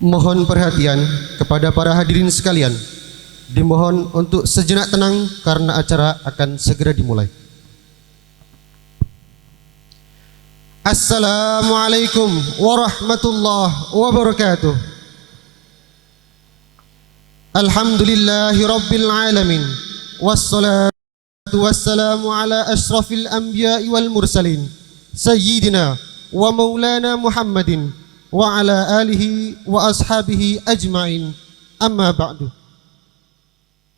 Mohon perhatian kepada para hadirin sekalian. Dimohon untuk sejenak tenang karena acara akan segera dimulai. Assalamualaikum warahmatullahi wabarakatuh. Alhamdulillahi rabbil alamin. Wassalatu wassalamu ala ashrafil anbiya'i wal mursalin. Sayyidina wa maulana Muhammadin wa ala alihi wa ashabihi ajma'in. Amma ba'du.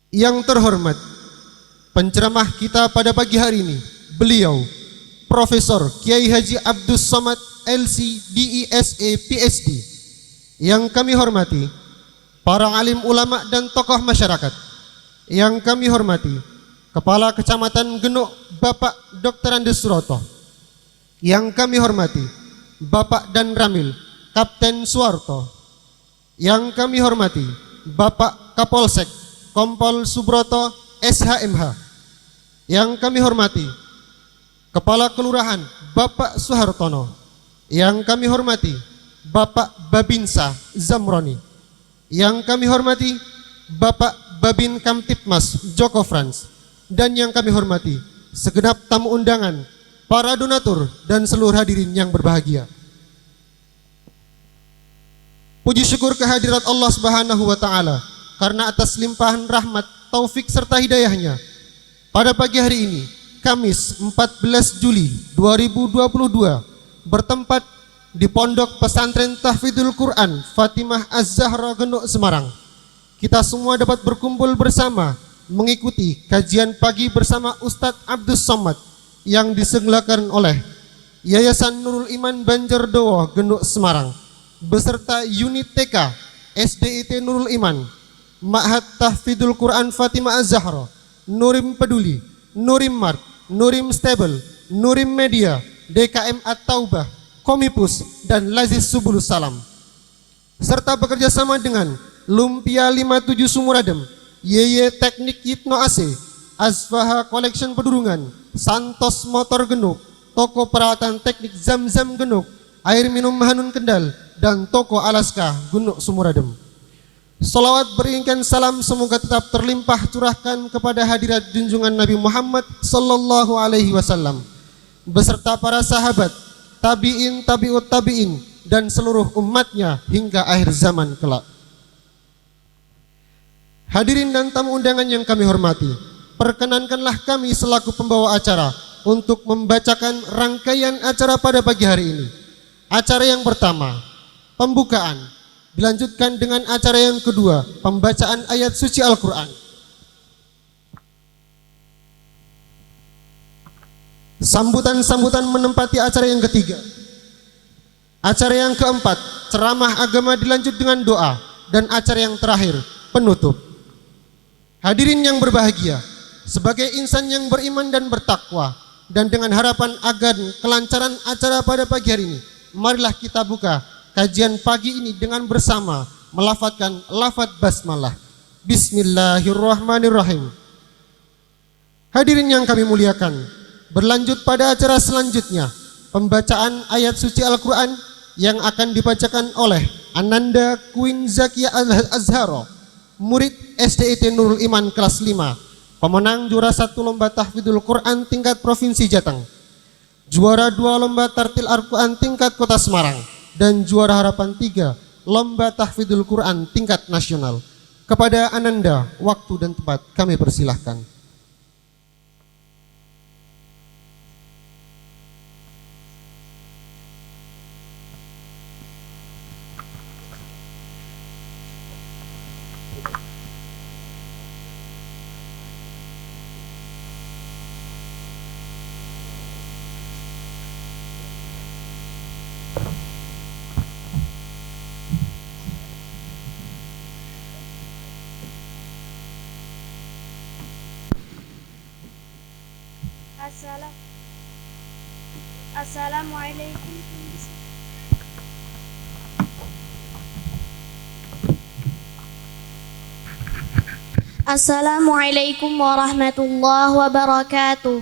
Yang terhormat penceramah kita pada pagi hari ini, beliau Profesor Kiai Haji Abdus Somad LC DESA PhD. Yang kami hormati para alim ulama dan tokoh masyarakat. Yang kami hormati Kepala Kecamatan Genuk Bapak Dr. Andes Suroto. Yang kami hormati Bapak Dan Ramil Kapten Suwarto. Yang kami hormati Bapak Kapolsek Kompol Subroto SHMH. Yang kami hormati Kepala Kelurahan Bapak Suhartono. Yang kami hormati Bapak Babinsa Zamroni. Yang kami hormati Bapak Babin Kamtipmas Joko Frans. Dan yang kami hormati segenap tamu undangan, para donatur dan seluruh hadirin yang berbahagia. Puji syukur kehadirat Allah Subhanahu wa taala karena atas limpahan rahmat, taufik serta hidayahnya pada pagi hari ini, Kamis 14 Juli 2022, bertempat di Pondok Pesantren Tahfidzul Quran Fatimah Az-Zahra Genuk Semarang, kita semua dapat berkumpul bersama mengikuti kajian pagi bersama Ustadz Abdus Somad yang diselenggarakan oleh Yayasan Nurul Iman Banjardowo Genuk Semarang beserta unit TK SDIT Nurul Iman, Ma'had Tahfidzul Quran Fatimah Az-Zahra, Nurim Peduli, Nurim Mart, Nurim Stable, Nurim Media, DKM At-Taubah, Komipus, dan Lazis Subulus Salam, serta bekerja sama dengan Lumpia 57 Sumuradem, YY Teknik Yitno AC, Asfaha Collection Pedurungan, Santos Motor Genuk, Toko Perawatan Teknik Zam-Zam Genuk, Air Minum Hanun Kendal, dan Toko Alaska Genuk Sumuradem. Salawat beriringkan salam semoga tetap terlimpah curahkan kepada hadirat junjungan Nabi Muhammad sallallahu alaihi wasallam beserta para sahabat, tabi'in, tabi'ut tabi'in, dan seluruh umatnya hingga akhir zaman kelak. Hadirin dan tamu undangan yang kami hormati, perkenankanlah kami selaku pembawa acara untuk membacakan rangkaian acara pada pagi hari ini. Acara yang pertama, pembukaan, dilanjutkan dengan acara yang kedua, pembacaan ayat suci Al-Quran. Sambutan-sambutan menempati acara yang ketiga. Acara yang keempat, ceramah agama dilanjut dengan doa. Dan acara yang terakhir, penutup. Hadirin yang berbahagia, sebagai insan yang beriman dan bertakwa, dan dengan harapan agar kelancaran acara pada pagi hari ini, marilah kita buka kajian pagi ini dengan bersama melafadzkan lafadz basmalah. Bismillahirrahmanirrahim. Hadirin yang kami muliakan, berlanjut pada acara selanjutnya, pembacaan ayat suci Al-Quran yang akan dibacakan oleh Ananda Queen Zakia Azharo, murid SDIT Nurul Iman kelas 5, pemenang juara 1 lomba tahfidzul Quran tingkat Provinsi Jateng, juara 2 lomba tartil Al-Quran tingkat Kota Semarang, dan juara harapan 3 lomba tahfidzul Quran tingkat nasional. Kepada Ananda, waktu dan tempat kami persilahkan. Assalamualaikum. Assalamualaikum warahmatullahi wabarakatuh.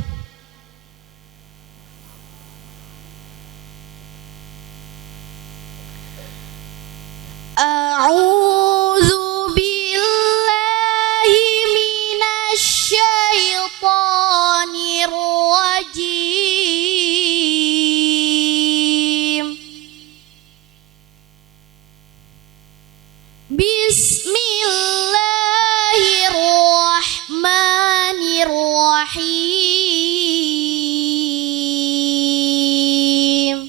Bismillahirrahmanirrahim.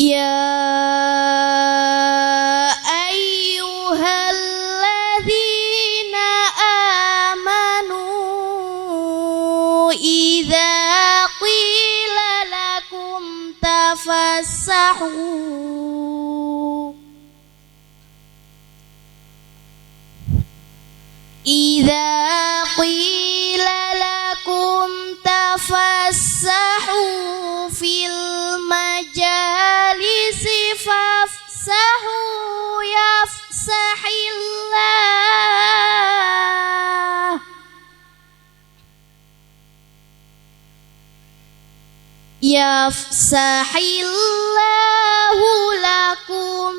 Ya ayyuhalladzina amanu idza qila lakum tafassahu idza qila lakum tafassahu fil majalisi fafsahu yafsahillah yafsahillahu lakum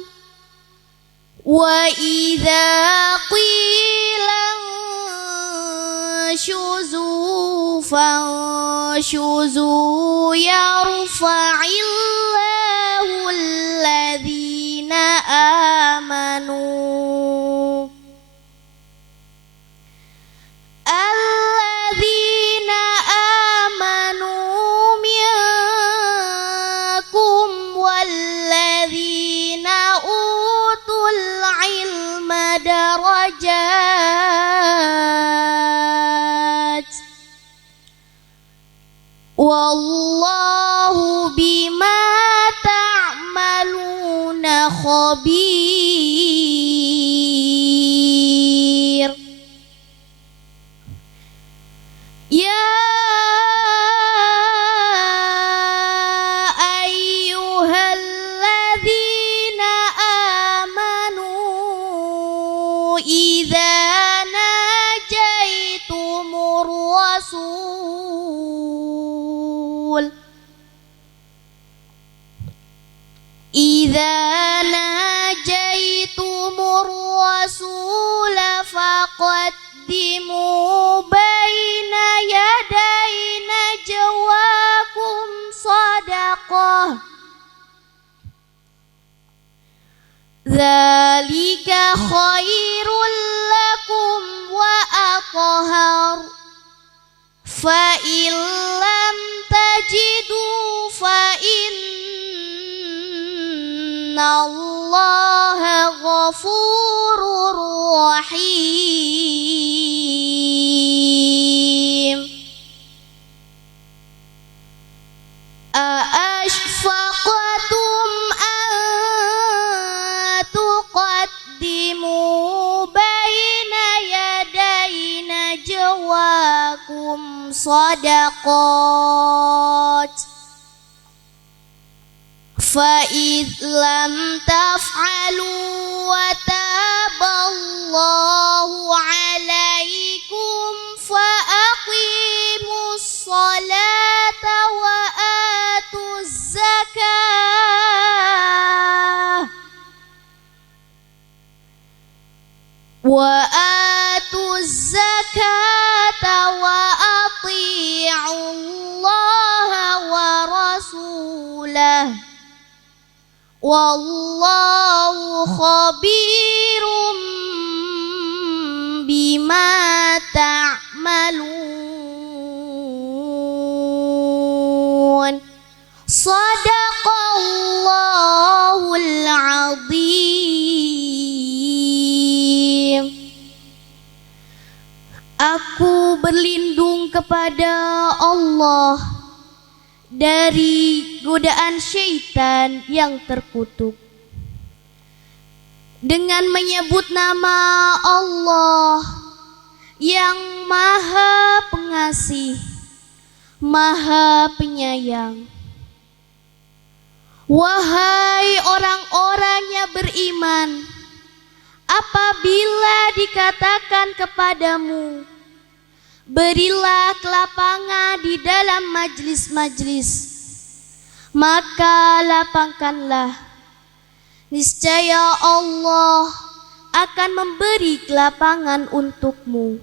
wa idza qila shuzu fanshuzu yarfa'illahu alladhina amanu minkum walladhina utul ilma darajat wallahu bima ta'maluna khabir. Ya ayyuhalladzina amanu idza najaitumur rasul idza najaitumur rasul faqaddimu baina yaday najwakum sadaqah dzalika khairul lakum wa athhar fa illam tajidu fa innallaha ghafurur rahim. Aashfaqtum an tuqaddimu baina yaday najwakum sadaqat fa idh lam taf'alu wa taballahu alaikum fa aqimus salata wa atuz zakah wa ati'ullaha wa rasulahu wallahu khabirum bima ta'malun. Sadaqallahul azim. Aku berlindung kepada Allah dari godaan syaitan yang terkutuk dengan menyebut nama Allah yang Maha Pengasih, Maha Penyayang. Wahai orang-orang yang beriman, apabila dikatakan kepadamu, berilah kelapangan di dalam majlis-majlis, maka lapangkanlah. Niscaya Allah akan memberi kelapangan untukmu.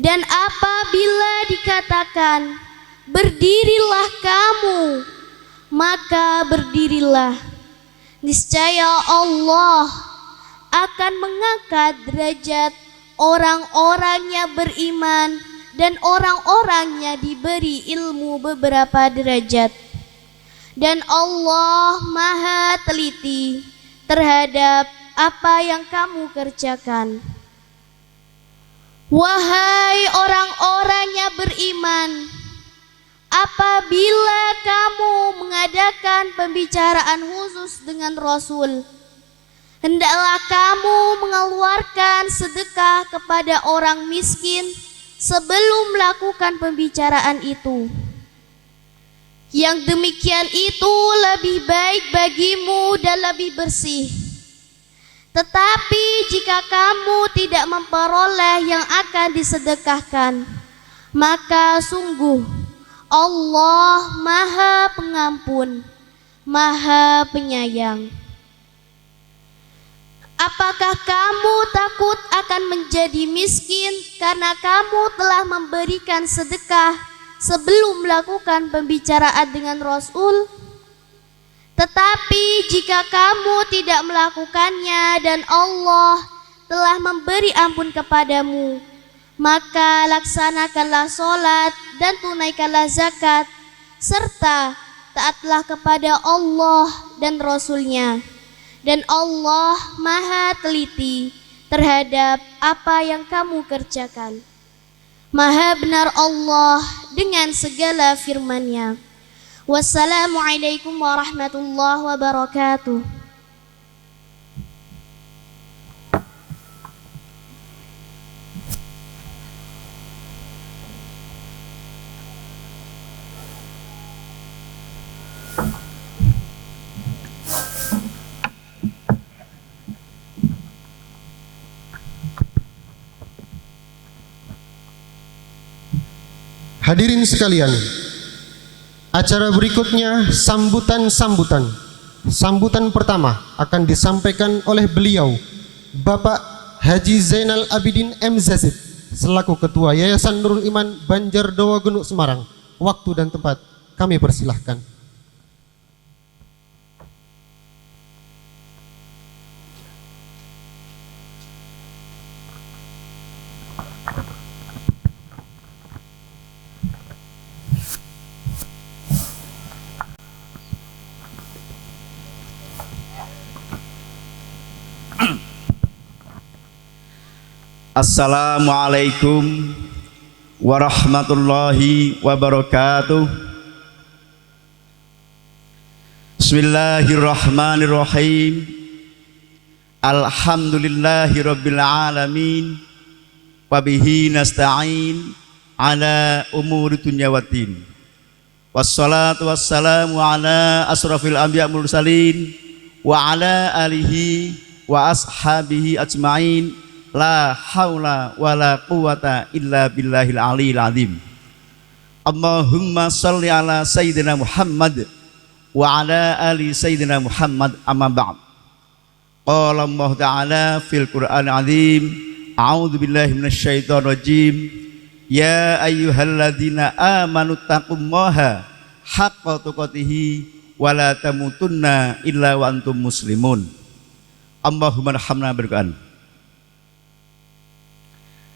Dan apabila dikatakan, berdirilah kamu, maka berdirilah. Niscaya Allah akan mengangkat derajat orang-orangnya beriman dan orang-orangnya diberi ilmu beberapa derajat. Dan Allah Maha teliti terhadap apa yang kamu kerjakan. Wahai orang-orang yang beriman, apabila kamu mengadakan pembicaraan khusus dengan Rasul, hendaklah kamu mengeluarkan sedekah kepada orang miskin sebelum melakukan pembicaraan itu. Yang demikian itu lebih baik bagimu dan lebih bersih. Tetapi jika kamu tidak memperoleh yang akan disedekahkan, maka sungguh Allah Maha Pengampun, Maha Penyayang. Apakah kamu takut akan menjadi miskin karena kamu telah memberikan sedekah sebelum melakukan pembicaraan dengan Rasul? Tetapi jika kamu tidak melakukannya dan Allah telah memberi ampun kepadamu, maka laksanakanlah sholat dan tunaikanlah zakat, serta taatlah kepada Allah dan Rasul-Nya. Dan Allah Maha teliti terhadap apa yang kamu kerjakan. Maha benar Allah dengan segala firman-Nya. Wassalamualaikum warahmatullahi wabarakatuh. Hadirin sekalian, acara berikutnya sambutan-sambutan. Sambutan pertama akan disampaikan oleh beliau, Bapak Haji Zainal Abidin M. Zazid, selaku Ketua Yayasan Nurul Iman Banjardowo Genuk Semarang. Waktu dan tempat kami persilahkan. Assalamualaikum warahmatullahi wabarakatuh. Bismillahirrahmanirrahim. Alhamdulillahi rabbil alamin. Wabihi nasta'in ala umuri dunya waddin. Wassalatu wassalamu ala asrafil anbiya mursalin wa ala alihi wa ashabihi ajma'in. La haula wa la quwata illa billahil aliyil azim. Allahumma salli ala sayyidina Muhammad wa ala ali sayyidina Muhammad, amma ba'd. Qala Allah ta'ala fil Qur'an azim, a'udzu billahi minasyaitonir rajim. Ya ayyuhalladzina amanu taqullaha haqqa tuqatih wa la tamutunna illa wa antum muslimun. Allahumma arhamna bil Qur'an.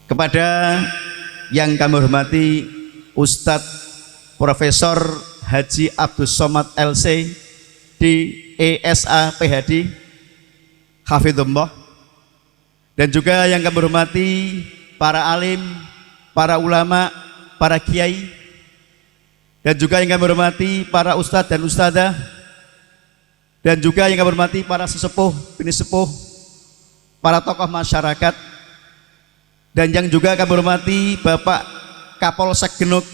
Kepada yang kami hormati Ustadz Profesor Haji Abdus Somad LC di ESA PhD Hafidhullah, dan juga yang kami hormati para alim, para ulama, para kiai, dan juga yang kami hormati para ustadz dan ustadzah, dan juga yang kami hormati para sesepuh, bini sepuh, para tokoh masyarakat, dan yang juga kami hormati Bapak Kapolsek Genuk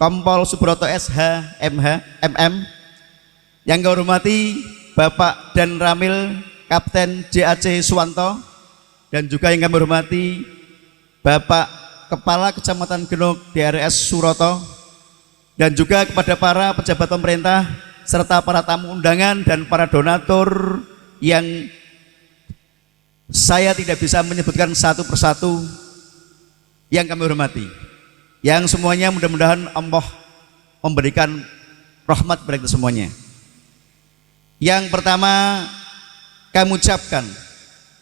Kompol Subroto SH MH MM, yang kami hormati Bapak Dan Ramil Kapten JAC Suwanto, dan juga yang kami hormati Bapak Kepala Kecamatan Genuk DRS Suroto, dan juga kepada para pejabat pemerintah serta para tamu undangan dan para donatur yang saya tidak bisa menyebutkan satu persatu, yang kami hormati, yang semuanya mudah-mudahan Allah memberikan rahmat kepada kita semuanya. Yang pertama, kami ucapkan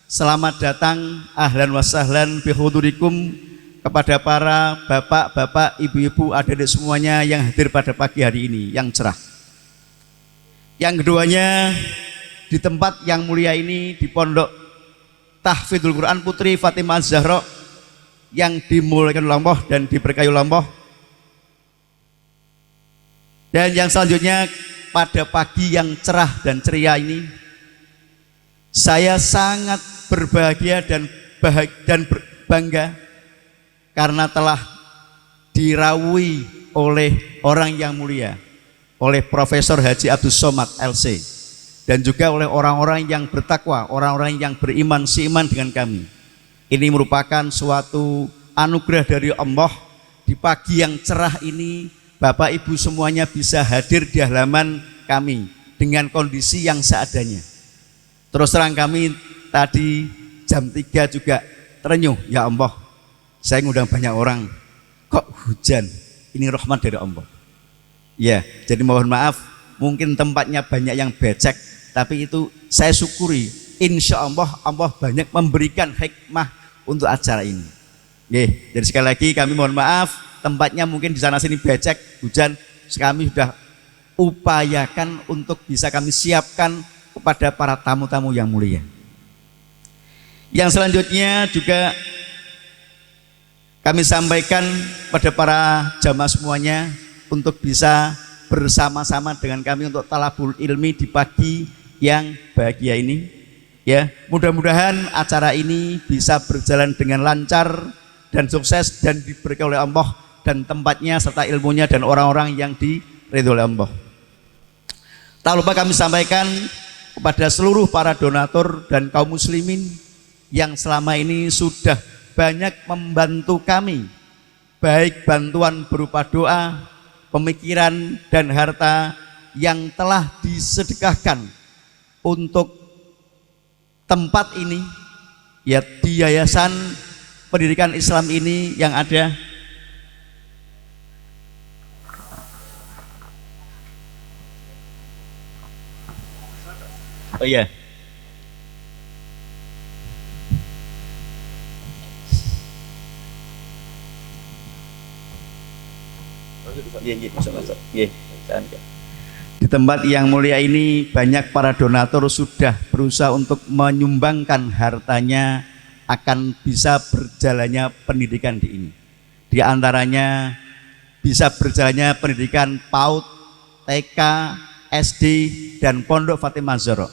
selamat datang ahlan wa sahlan bihudurikum kepada para bapak-bapak, ibu-ibu, adik-adik semuanya yang hadir pada pagi hari ini yang cerah. Yang keduanya, di tempat yang mulia ini, di Pondok Tahfidzul Quran Putri Fatimah Zahra yang dimuliakan oleh Allah dan diberkahi oleh Allah. Dan yang selanjutnya, pada pagi yang cerah dan ceria ini, saya sangat berbahagia dan bangga karena telah dirawui oleh orang yang mulia, oleh Profesor Haji Abdus Somad LC, dan juga oleh orang-orang yang bertakwa, orang-orang yang beriman seiman dengan kami. Ini merupakan suatu anugerah dari Allah. Di pagi yang cerah ini, Bapak Ibu semuanya bisa hadir di halaman kami dengan kondisi yang seadanya. Terus terang kami tadi jam 3 juga terenyuh, ya Allah, saya ngundang banyak orang, kok hujan? Ini rahmat dari Allah. Ya, jadi mohon maaf, mungkin tempatnya banyak yang becek, tapi itu saya syukuri. Insya Allah, Allah banyak memberikan hikmah untuk acara ini. Jadi sekali lagi kami mohon maaf, tempatnya mungkin di sana sini becek, hujan. Kami sudah upayakan untuk bisa kami siapkan kepada para tamu-tamu yang mulia. Yang selanjutnya juga kami sampaikan pada para jamaah semuanya untuk bisa bersama-sama dengan kami untuk talabul ilmi di pagi yang bahagia ini. Ya, mudah-mudahan acara ini bisa berjalan dengan lancar dan sukses dan diberkahi oleh Allah dan tempatnya serta ilmunya dan orang-orang yang diridhoi oleh Allah. Tak lupa kami sampaikan kepada seluruh para donatur dan kaum muslimin yang selama ini sudah banyak membantu kami, baik bantuan berupa doa, pemikiran, dan harta yang telah disedekahkan untuk tempat ini, ya, di Yayasan Pendidikan Islam ini yang ada. Oh iya. Di tempat yang mulia ini banyak para donatur sudah berusaha untuk menyumbangkan hartanya akan bisa berjalannya pendidikan di ini. Di antaranya bisa berjalannya pendidikan PAUD, TK, SD, dan Pondok Fatimah Zahra.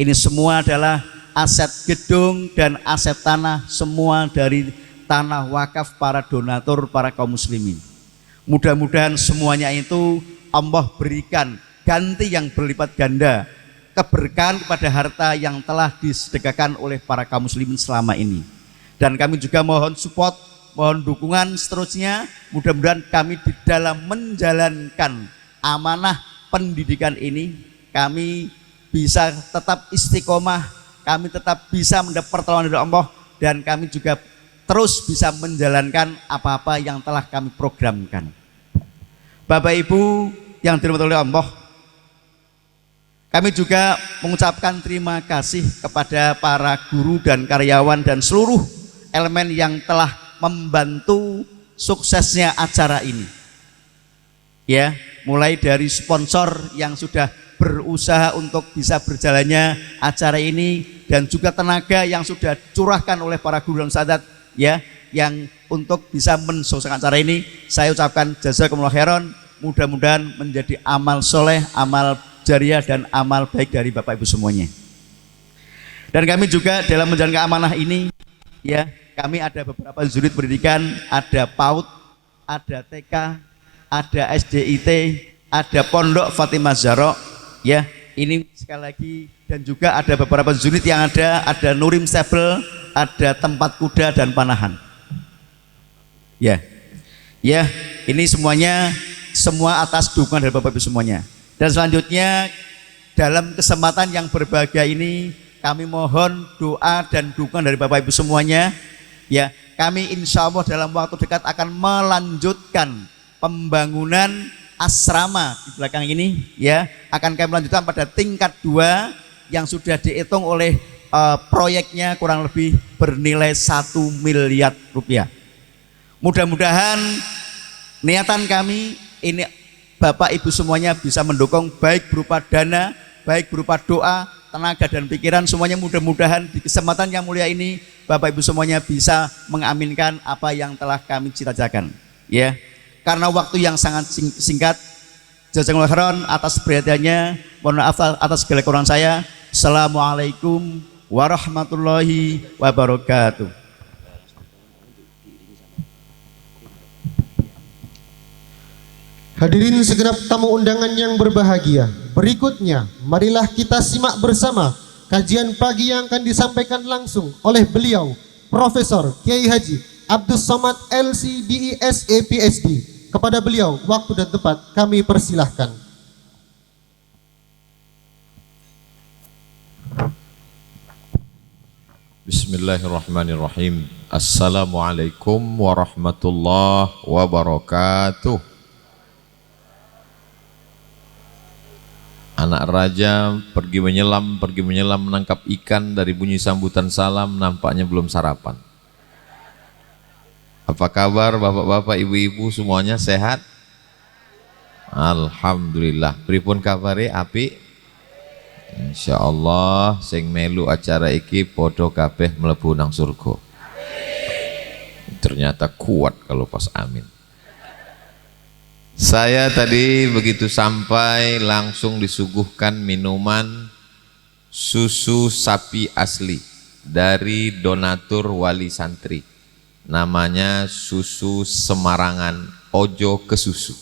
Ini semua adalah aset gedung dan aset tanah, semua dari tanah wakaf para donatur, para kaum muslimin. Mudah-mudahan semuanya itu Allah berikan ganti yang berlipat ganda, keberkahan kepada harta yang telah disedekahkan oleh para kaum muslimin selama ini. Dan kami juga mohon support, mohon dukungan seterusnya. Mudah-mudahan kami di dalam menjalankan amanah pendidikan ini, kami bisa tetap istiqomah, kami tetap bisa mendapat pertolongan dari Allah, dan kami juga terus bisa menjalankan apa-apa yang telah kami programkan. Bapak Ibu yang dirahmati oleh Allah, kami juga mengucapkan terima kasih kepada para guru dan karyawan dan seluruh elemen yang telah membantu suksesnya acara ini. Ya, mulai dari sponsor yang sudah berusaha untuk bisa berjalannya acara ini, dan juga tenaga yang sudah curahkan oleh para guru dan sahadat, ya, yang untuk bisa mensukseskan acara ini. Saya ucapkan jazakumullah khairan. Mudah-mudahan menjadi amal soleh, amal jariah, dan amal baik dari Bapak Ibu semuanya. Dan kami juga dalam menjalankan amanah ini, ya, kami ada beberapa unit pendidikan, ada PAUD, ada TK, ada SDIT, ada Pondok Fatimah Zahra, ya, ini sekali lagi, dan juga ada beberapa unit yang ada Nurim Stable, ada tempat kuda dan panahan. Ya, ya, ini semuanya semua atas dukungan dari Bapak Ibu semuanya. Dan selanjutnya dalam kesempatan yang berbahagia ini, kami mohon doa dan dukungan dari Bapak Ibu semuanya. Ya, kami insya Allah dalam waktu dekat akan melanjutkan pembangunan asrama di belakang ini, ya, akan kami lanjutkan pada tingkat 2 yang sudah dihitung oleh proyeknya kurang lebih bernilai 1 miliar rupiah. Mudah-mudahan niatan kami ini Bapak Ibu semuanya bisa mendukung, baik berupa dana, baik berupa doa, tenaga dan pikiran, semuanya mudah-mudahan di kesempatan yang mulia ini Bapak Ibu semuanya bisa mengaminkan apa yang telah kami cita-citakan. Ya, karena waktu yang sangat singkat, jazakumullah khairan atas perhatiannya. Mohon maaf atas segala kekurangan saya. Assalamualaikum warahmatullahi wabarakatuh. Hadirin segenap tamu undangan yang berbahagia, berikutnya marilah kita simak bersama kajian pagi yang akan disampaikan langsung oleh beliau, Profesor Kiai Haji Abdus Somad LC DISE PhD. Kepada beliau, waktu dan tempat kami persilahkan. Bismillahirrahmanirrahim. Assalamualaikum warahmatullahi wabarakatuh. Anak raja pergi menyelam menangkap ikan, dari bunyi sambutan salam nampaknya belum sarapan. Apa kabar bapak-bapak, ibu-ibu semuanya sehat? Alhamdulillah. Pripun kabare apik? Insyaallah sing melu acara iki podo kabeh mlebu nang surga. Ternyata kuat kalau pas amin. Saya tadi begitu sampai langsung disuguhkan minuman susu sapi asli dari donatur wali santri. Namanya susu Semarangan Ojo Kesusu.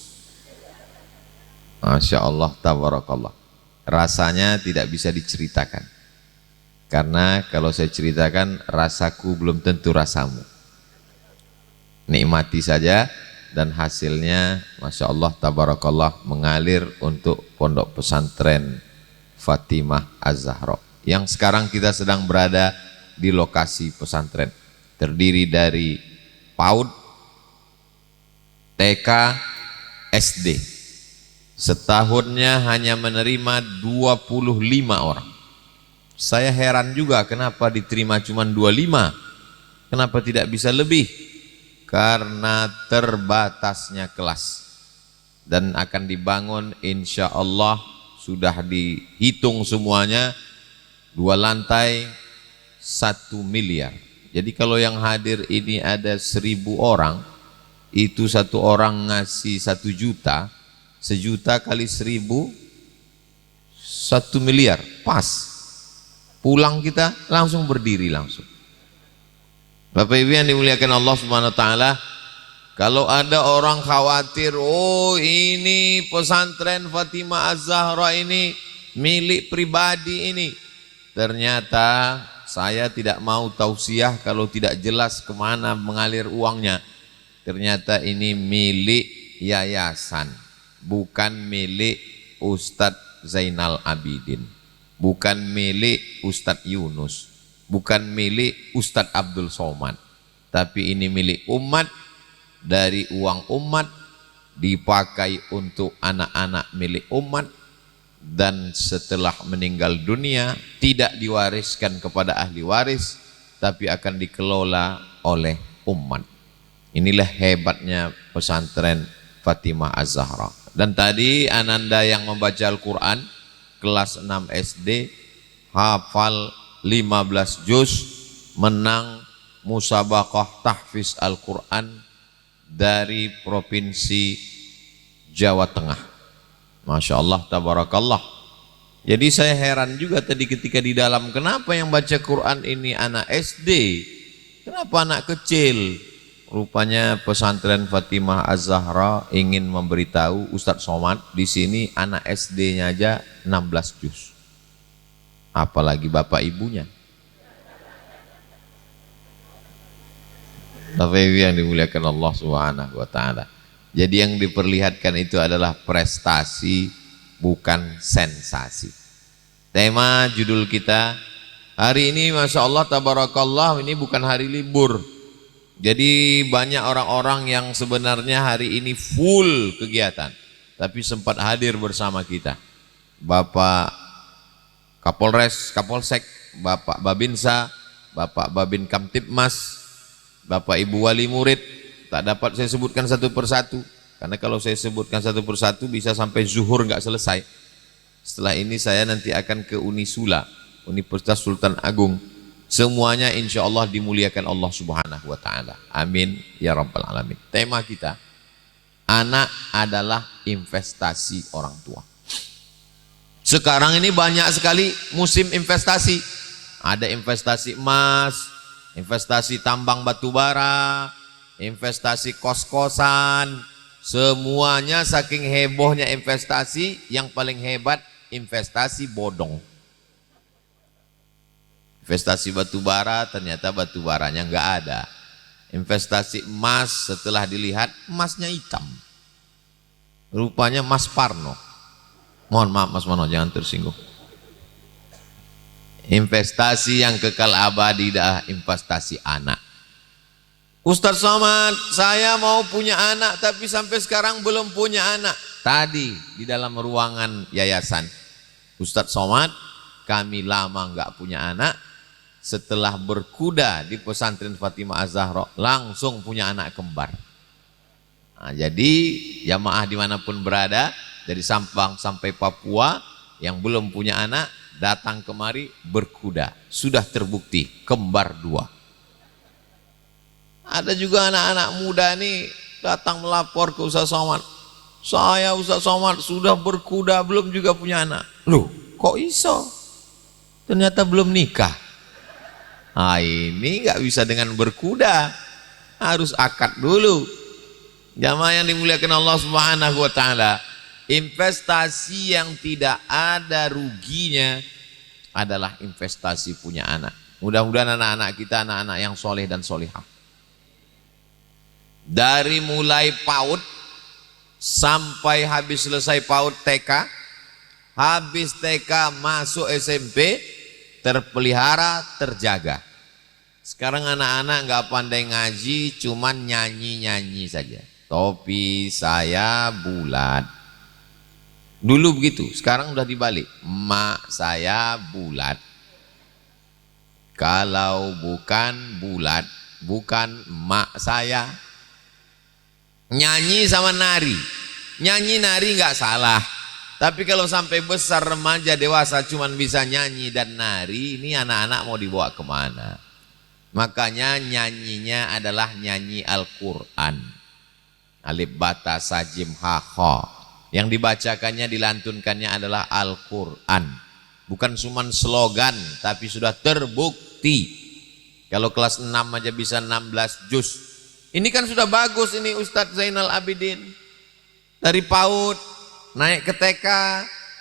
Masya Allah, tabarakallah. Rasanya tidak bisa diceritakan. Karena kalau saya ceritakan rasaku belum tentu rasamu. Nikmati saja. Dan hasilnya Masya Allah tabarakallah mengalir untuk pondok pesantren Fatimah Az-Zahra yang sekarang kita sedang berada di lokasi pesantren, terdiri dari PAUD, TK, SD. Setahunnya hanya menerima 25 orang. Saya heran juga kenapa diterima cuma 25, kenapa tidak bisa lebih? Karena terbatasnya kelas, dan akan dibangun insya Allah sudah dihitung semuanya 2 lantai 1 miliar. Jadi kalau yang hadir ini ada 1000 orang, itu 1 orang ngasih 1 juta, 1 juta kali 1000 1 miliar, pas. Pulang kita langsung berdiri langsung. Bapak Ibu yang dimuliakan Allah Subhanahu wa taala, kalau ada orang khawatir, oh ini pesantren Fatimah Az-Zahra ini milik pribadi ini. Ternyata saya tidak mau tausiah kalau tidak jelas kemana mengalir uangnya. Ternyata ini milik yayasan, bukan milik Ustadz Zainal Abidin, bukan milik Ustadz Yunus, bukan milik Ustadz Abdul Somad, tapi ini milik umat. Dari uang umat dipakai untuk anak-anak milik umat, dan setelah meninggal dunia tidak diwariskan kepada ahli waris, tapi akan dikelola oleh umat. Inilah hebatnya pesantren Fatimah Az-Zahra. Dan tadi Ananda yang membaca Al-Quran kelas 6 SD, hafal 15 juz, menang musabaqah tahfiz Al-Quran dari provinsi Jawa Tengah. Masya Allah, tabarakallah. Jadi saya heran juga tadi ketika di dalam, kenapa yang baca Quran ini anak SD, kenapa anak kecil? Rupanya pesantren Fatimah Az-Zahra ingin memberitahu Ustadz Somad, di sini anak SD-nya aja 16 juz, apalagi bapak ibunya. Bapak Ibu yang dimuliakan Allah Subhanahu wa taala. Jadi yang diperlihatkan itu adalah prestasi, bukan sensasi. Tema judul kita hari ini Masya Allah tabarakallah, ini bukan hari libur. Jadi banyak orang-orang yang sebenarnya hari ini full kegiatan, tapi sempat hadir bersama kita. Bapak Kapolres, Kapolsek, Bapak Babinsa, Bapak Babin Kamtipmas, Bapak Ibu Wali Murid. Tak dapat saya sebutkan satu persatu, karena kalau saya sebutkan satu persatu bisa sampai zuhur nggak selesai. Setelah ini saya nanti akan ke Unisula, Universitas Sultan Agung. Semuanya insya Allah dimuliakan Allah Subhanahu wa Ta'ala. Amin ya Rabbal Alamin. Tema kita, anak adalah investasi orang tua. Sekarang ini banyak sekali musim investasi. Ada investasi emas, investasi tambang batu bara, investasi kos-kosan. Semuanya saking hebohnya investasi, yang paling hebat investasi bodong. Investasi batu bara, ternyata batu baranya enggak ada. Investasi emas, setelah dilihat emasnya hitam. Rupanya emas Parno. Mohon maaf Mas Mano, jangan tersinggung. Investasi yang kekal abadi dah investasi anak. Ustaz Somad, saya mau punya anak tapi sampai sekarang belum punya anak. Tadi di dalam ruangan yayasan, Ustaz Somad, kami lama enggak punya anak. Setelah berkuda di pesantren Fatimah Az-Zahra, langsung punya anak kembar. Nah, jadi jamaah dimanapun berada, dari Sampang sampai Papua, yang belum punya anak, datang kemari berkuda. Sudah terbukti, kembar 2. Ada juga anak-anak muda nih, datang melapor ke Ustaz Somad. Saya Ustaz Somad sudah berkuda, belum juga punya anak. Loh, kok iso? Ternyata belum nikah. Nah, ini nggak bisa dengan berkuda, harus akad dulu. Jamaah yang dimuliakan Allah Subhanahu wa Ta'ala, investasi yang tidak ada ruginya adalah investasi punya anak. Mudah-mudahan anak-anak kita anak-anak yang soleh dan solihah. Dari mulai PAUD sampai habis selesai PAUD TK, habis TK masuk SMP, terpelihara, terjaga. Sekarang anak-anak nggak pandai ngaji, cuman nyanyi-nyanyi saja. Topi saya bulat. Dulu begitu, sekarang udah dibalik. Mak saya bulat. Kalau bukan bulat, bukan mak saya. Nyanyi sama nari. Nyanyi nari nggak salah. Tapi kalau sampai besar, remaja, dewasa cuman bisa nyanyi dan nari, ini anak-anak mau dibawa kemana? Makanya nyanyinya adalah nyanyi Al-Quran. Alif bata sajim ha kha. Yang dibacakannya, dilantunkannya adalah Al-Quran. Bukan cuma slogan, tapi sudah terbukti. Kalau kelas 6 aja bisa 16 juz. Ini kan sudah bagus ini Ustadz Zainal Abidin. Dari PAUD, naik ke TK,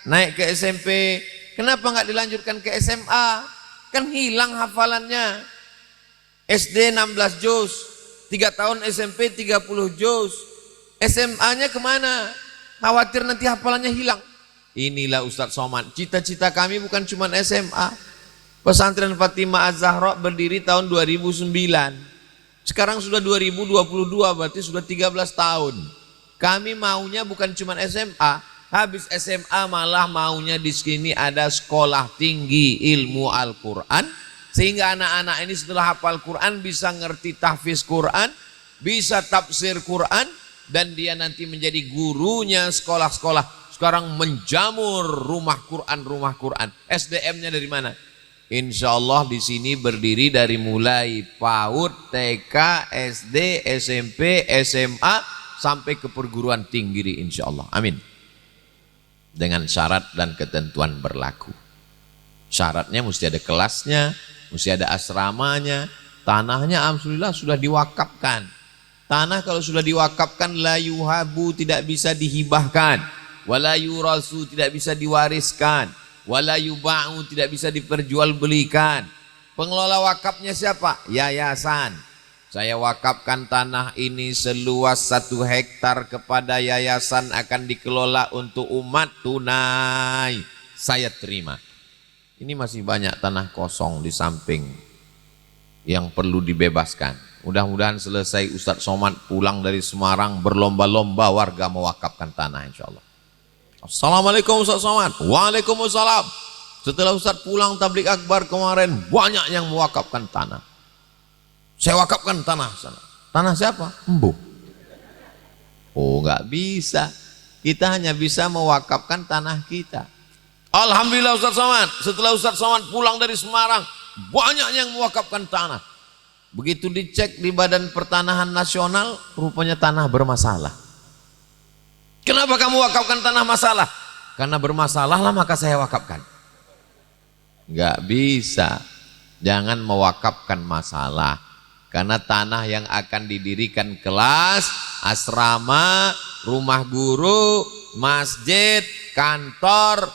naik ke SMP. Kenapa nggak dilanjutkan ke SMA? Kan hilang hafalannya. SD 16 juz, 3 tahun SMP 30 juz. SMA-nya kemana? Khawatir nanti hafalannya hilang. Inilah Ustadz Somad. Cita-cita kami bukan cuma SMA. Pesantren Fatimah Az-Zahra berdiri tahun 2009. Sekarang sudah 2022, berarti sudah 13 tahun. Kami maunya bukan cuma SMA. Habis SMA malah maunya di sini ada sekolah tinggi ilmu Al-Quran. Sehingga anak-anak ini setelah hafal Quran bisa ngerti tahfiz Quran, bisa tafsir Quran, dan dia nanti menjadi gurunya sekolah-sekolah. Sekarang menjamur rumah Quran. SDM-nya dari mana? Insya Allah di sini berdiri dari mulai PAUD, TK, SD, SMP, SMA, sampai ke perguruan tinggi insya Allah. Amin. Dengan syarat dan ketentuan berlaku. Syaratnya mesti ada kelasnya, mesti ada asramanya, tanahnya alhamdulillah sudah diwakafkan. Tanah kalau sudah diwakafkan, la yuhabu, tidak bisa dihibahkan, wala yurasu, tidak bisa diwariskan, wala yuba'u, tidak bisa diperjualbelikan. Pengelola wakafnya siapa? Yayasan. Saya wakafkan tanah ini seluas 1 hektar kepada yayasan, akan dikelola untuk umat, tunai. Saya terima. Ini masih banyak tanah kosong di samping yang perlu dibebaskan. Mudah-mudahan selesai Ustadz Somad pulang dari Semarang, berlomba-lomba warga mewakafkan tanah insya Allah. Assalamualaikum Ustadz Somad. Waalaikumsalam. Setelah Ustaz pulang tablik akbar kemarin, banyak yang mewakafkan tanah. Saya wakafkan tanah sana. Tanah siapa? Embu. Oh, nggak bisa. Kita hanya bisa mewakafkan tanah kita. Alhamdulillah Ustaz Somad, setelah Ustaz Somad pulang dari Semarang, banyak yang mewakafkan tanah. Begitu dicek di Badan Pertanahan Nasional, rupanya tanah bermasalah. Kenapa kamu wakafkan tanah masalah? Karena bermasalah lah maka saya wakafkan. Enggak bisa. Jangan mewakafkan masalah. Karena tanah yang akan didirikan kelas, asrama, rumah guru, masjid, kantor,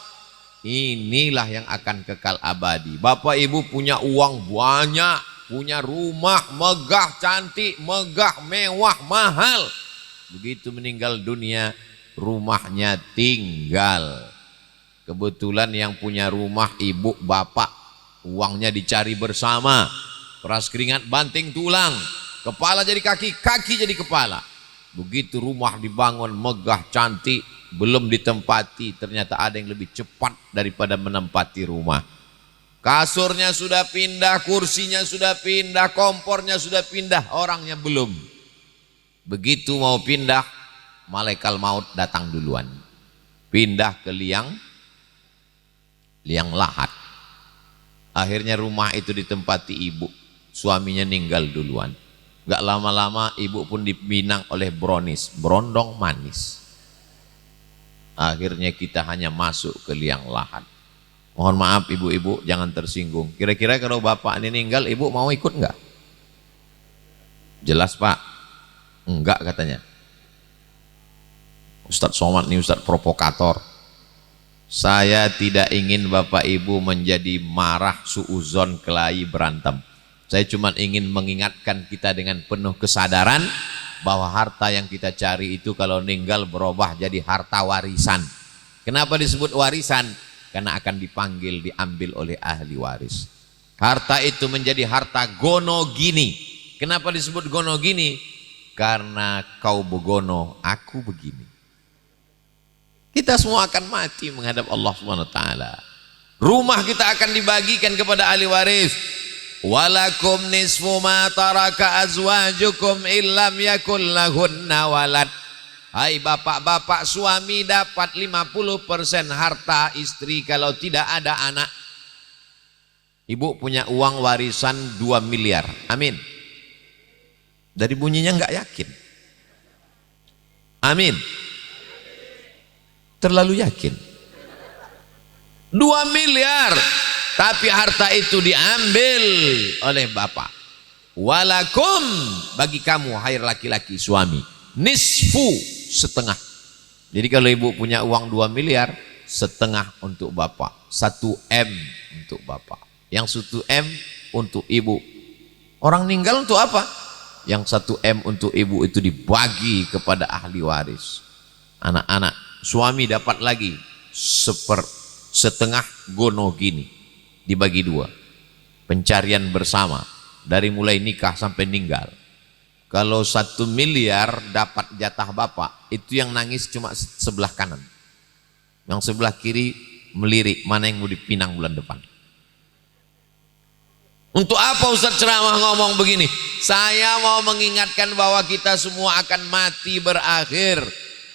inilah yang akan kekal abadi. Bapak ibu punya uang banyak, punya rumah megah, cantik, megah, mewah, mahal. Begitu meninggal dunia, rumahnya tinggal. Kebetulan yang punya rumah ibu bapak, uangnya dicari bersama. Peras keringat banting tulang, kepala jadi kaki, kaki jadi kepala. Begitu rumah dibangun megah cantik, belum ditempati, ternyata ada yang lebih cepat daripada menempati rumah. Kasurnya sudah pindah, kursinya sudah pindah, kompornya sudah pindah, orangnya belum. Begitu mau pindah, malaikat maut datang duluan. Pindah ke liang lahat. Akhirnya rumah itu ditempati ibu. Suaminya meninggal duluan. Gak lama-lama ibu pun dipinang oleh bronis, berondong manis. Akhirnya kita hanya masuk ke liang lahat. Mohon maaf ibu-ibu, jangan tersinggung. Kira-kira kalau bapak ini meninggal, ibu mau ikut enggak? Jelas pak? Enggak katanya. Ustadz Somad ini Ustadz provokator. Saya tidak ingin bapak ibu menjadi marah, suuzon, kelahi, berantem. Saya cuma ingin mengingatkan kita dengan penuh kesadaran bahwa harta yang kita cari itu kalau meninggal berubah jadi harta warisan. Kenapa disebut warisan? Karena akan dipanggil, diambil oleh ahli waris. Harta itu menjadi harta gonogini. Kenapa disebut gonogini? Karena kau begono, aku begini. Kita semua akan mati menghadap Allah SWT. Rumah kita akan dibagikan kepada ahli waris. Walakum nisfu ma taraka azwajukum illam yakul lahunna walad. Hai bapak-bapak, suami dapat 50% harta istri kalau tidak ada anak. Ibu punya uang warisan 2 miliar. Amin. Dari bunyinya enggak yakin. Amin. Terlalu yakin. 2 miliar. Tapi harta itu diambil oleh bapak. Walakum, bagi kamu hai laki-laki suami, nisfu, setengah. Jadi kalau ibu punya uang 2 miliar, setengah untuk bapak, 1 M untuk bapak, yang 1 M untuk ibu. Orang meninggal untuk apa? Yang 1 M untuk ibu itu dibagi kepada ahli waris. Anak-anak, suami dapat lagi setengah gono gini. Dibagi 2, pencarian bersama dari mulai nikah sampai meninggal. Kalau 1 miliar dapat jatah bapak, itu yang nangis cuma sebelah kanan, yang sebelah kiri melirik mana yang mau dipinang bulan depan. Untuk apa Ustaz ceramah ngomong begini? Saya mau mengingatkan bahwa kita semua akan mati berakhir,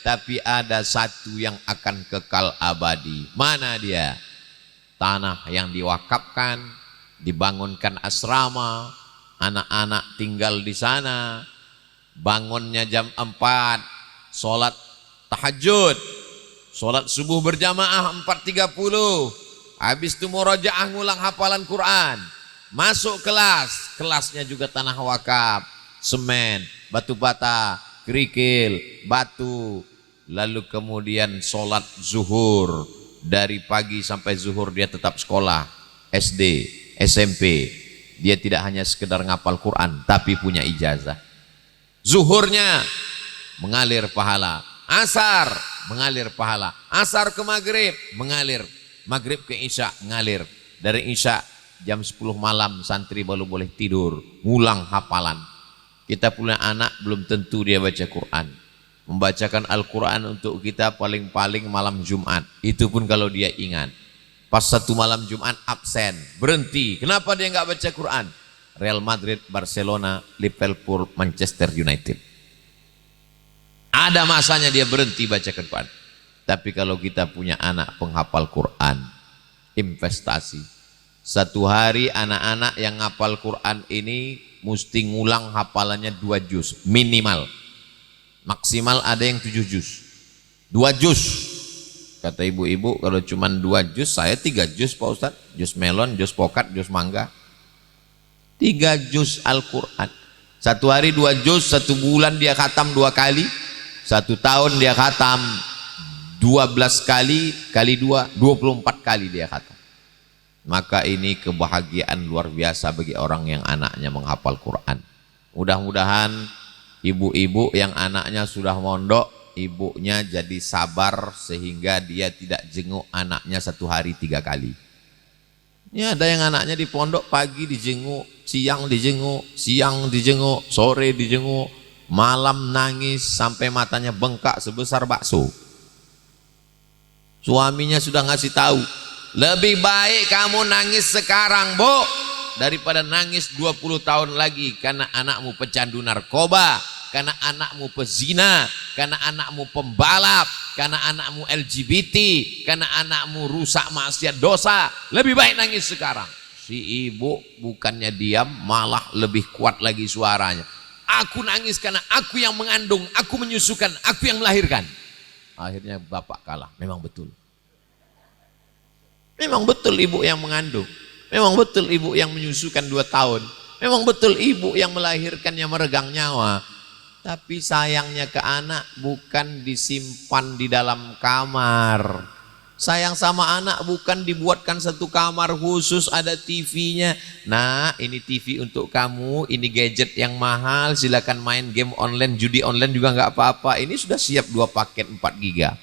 tapi ada satu yang akan kekal abadi. Mana dia? Tanah yang diwakafkan, dibangunkan asrama, anak-anak tinggal di sana, bangunnya jam 4, sholat tahajud, sholat subuh berjamaah 4.30, habis itu murojaah ngulang hafalan Quran, masuk kelas, kelasnya juga tanah wakaf, semen, batu bata, kerikil, batu, lalu kemudian sholat zuhur. Dari pagi sampai zuhur dia tetap sekolah, SD, SMP. Dia tidak hanya sekedar ngapal Quran, tapi punya ijazah. Zuhurnya mengalir pahala, asar mengalir pahala, asar ke maghrib mengalir, maghrib ke isya mengalir. Dari isya jam 10 malam santri baru boleh tidur, ngulang hafalan. Kita punya anak belum tentu dia baca Quran. Membacakan Al-Quran untuk kita paling-paling malam Jumat. Itu pun kalau dia ingat. Pas satu malam Jumat absen, berhenti. Kenapa dia nggak baca Quran? Real Madrid, Barcelona, Liverpool, Manchester United. Ada masanya dia berhenti baca Quran. Tapi kalau kita punya anak penghafal Quran, investasi. Satu hari anak-anak yang ngapal Quran ini mesti ngulang hafalannya 2 juz minimal. Maksimal ada yang 7 juz. 2 juz. Kata ibu-ibu kalau cuma 2 juz, saya 3 juz Pak Ustadz. Juz melon, juz pokat, juz mangga. 3 juz Al-Quran. Satu hari 2 juz, 1 bulan dia khatam 2 kali. 1 tahun dia khatam 12 kali, kali 2, 24 kali dia khatam. Maka ini kebahagiaan luar biasa bagi orang yang anaknya menghafal Quran. Mudah-mudahan ibu-ibu yang anaknya sudah mondok, ibunya jadi sabar sehingga dia tidak jenguk anaknya 1 hari 3 kali. Ini ada yang anaknya di pondok pagi dijenguk, siang dijenguk, sore dijenguk, malam nangis sampai matanya bengkak sebesar bakso. Suaminya sudah ngasih tahu, lebih baik kamu nangis sekarang, Bu, daripada nangis 20 tahun lagi karena anakmu pecandu narkoba, karena anakmu pezina, karena anakmu pembalap, karena anakmu LGBT, karena anakmu rusak maksiat dosa. Lebih baik nangis sekarang. Si ibu bukannya diam, malah lebih kuat lagi suaranya. Aku nangis karena aku yang mengandung, aku menyusukan, aku yang melahirkan. Akhirnya bapak kalah. Memang betul. Memang betul ibu yang mengandung. Memang betul ibu yang menyusukan 2 tahun. Memang betul ibu yang melahirkannya meregang nyawa. Tapi sayangnya ke anak bukan disimpan di dalam kamar. Sayang sama anak bukan dibuatkan satu kamar khusus ada TV-nya. Nah, ini TV untuk kamu, ini gadget yang mahal, silakan main game online, judi online juga nggak apa-apa. Ini sudah siap 2 paket 4 giga.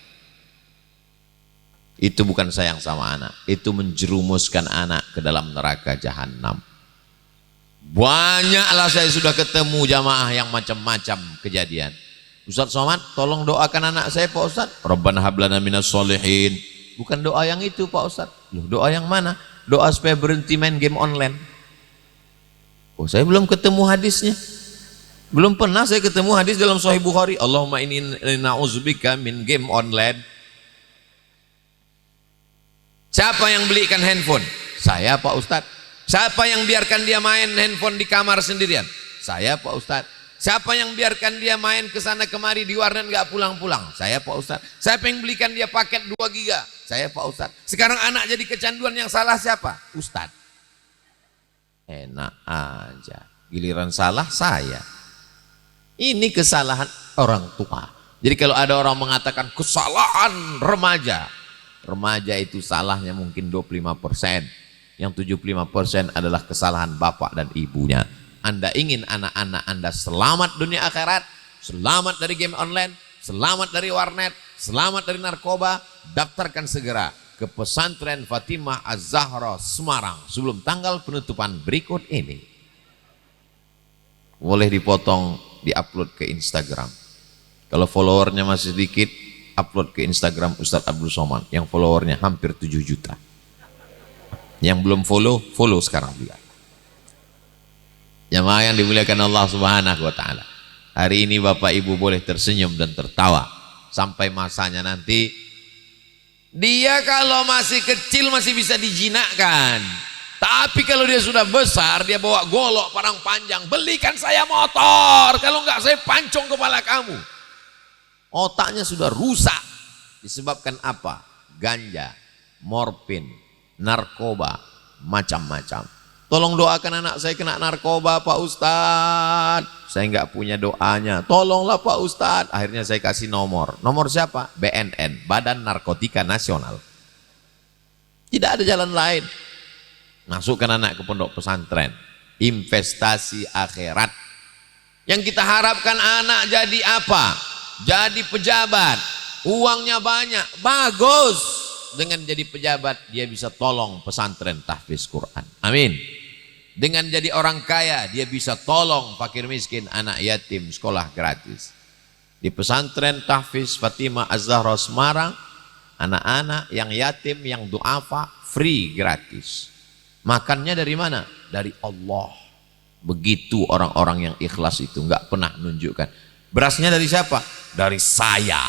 Itu bukan sayang sama anak, itu menjerumuskan anak ke dalam neraka jahanam. Banyaklah saya sudah ketemu jamaah yang macam-macam kejadian. Ustaz Somad, tolong doakan anak saya Pak Ustaz. Rabbana hablana minas solihin. Bukan doa yang itu Pak Ustaz. Loh, doa yang mana? Doa supaya berhenti main game online. Oh, saya belum ketemu hadisnya. Belum pernah saya ketemu hadis dalam Sahih Bukhari. Allahumma inni na'udzubika min game online. Siapa yang belikan handphone? Saya Pak Ustadz. Siapa yang biarkan dia main handphone di kamar sendirian? Saya Pak Ustadz. Siapa yang biarkan dia main ke sana kemari di warnet nggak pulang-pulang? Saya Pak Ustadz. Siapa yang belikan dia paket 2 giga? Saya Pak Ustadz. Sekarang anak jadi kecanduan, yang salah siapa? Ustadz. Enak aja. Giliran salah saya. Ini kesalahan orang tua. Jadi kalau ada orang mengatakan kesalahan remaja, remaja itu salahnya mungkin 25%. Yang 75% adalah kesalahan bapak dan ibunya. Anda ingin anak-anak Anda selamat dunia akhirat, selamat dari game online, selamat dari warnet, selamat dari narkoba, daftarkan segera ke pesantren Fatimah Az-Zahra Semarang sebelum tanggal penutupan berikut ini. Boleh dipotong, diupload ke Instagram. Kalau followernya masih sedikit, upload ke Instagram Ustadz Abdul Somad yang followernya hampir 7 juta. Yang belum follow, follow sekarang juga. Jamaah yang dimuliakan Allah Subhanahu wa taala. Hari ini Bapak Ibu boleh tersenyum dan tertawa sampai masanya nanti. Dia kalau masih kecil masih bisa dijinakkan. Tapi kalau dia sudah besar, dia bawa golok parang panjang, belikan saya motor, kalau enggak saya pancung kepala kamu. Otaknya sudah rusak. Disebabkan apa? Ganja, morfin, narkoba, macam-macam. Tolong doakan anak saya kena narkoba Pak Ustadz. Saya enggak punya doanya. Tolonglah Pak Ustadz. Akhirnya saya kasih nomor. Nomor siapa? BNN, Badan Narkotika Nasional. Tidak ada jalan lain. Masukkan anak ke pondok pesantren. Investasi akhirat. Yang kita harapkan anak jadi apa? Jadi pejabat. Uangnya banyak. Bagus. Dengan jadi pejabat dia bisa tolong pesantren tahfiz Quran. Amin. Dengan jadi orang kaya dia bisa tolong fakir miskin, anak yatim, sekolah gratis. Di pesantren tahfiz Fatimah Az-Zahra Semarang Anak-anak yang yatim, yang duafa, free, gratis. Makannya dari mana? Dari Allah. Begitu orang-orang yang ikhlas itu, nggak pernah nunjukkan. Berasnya dari siapa? Dari saya.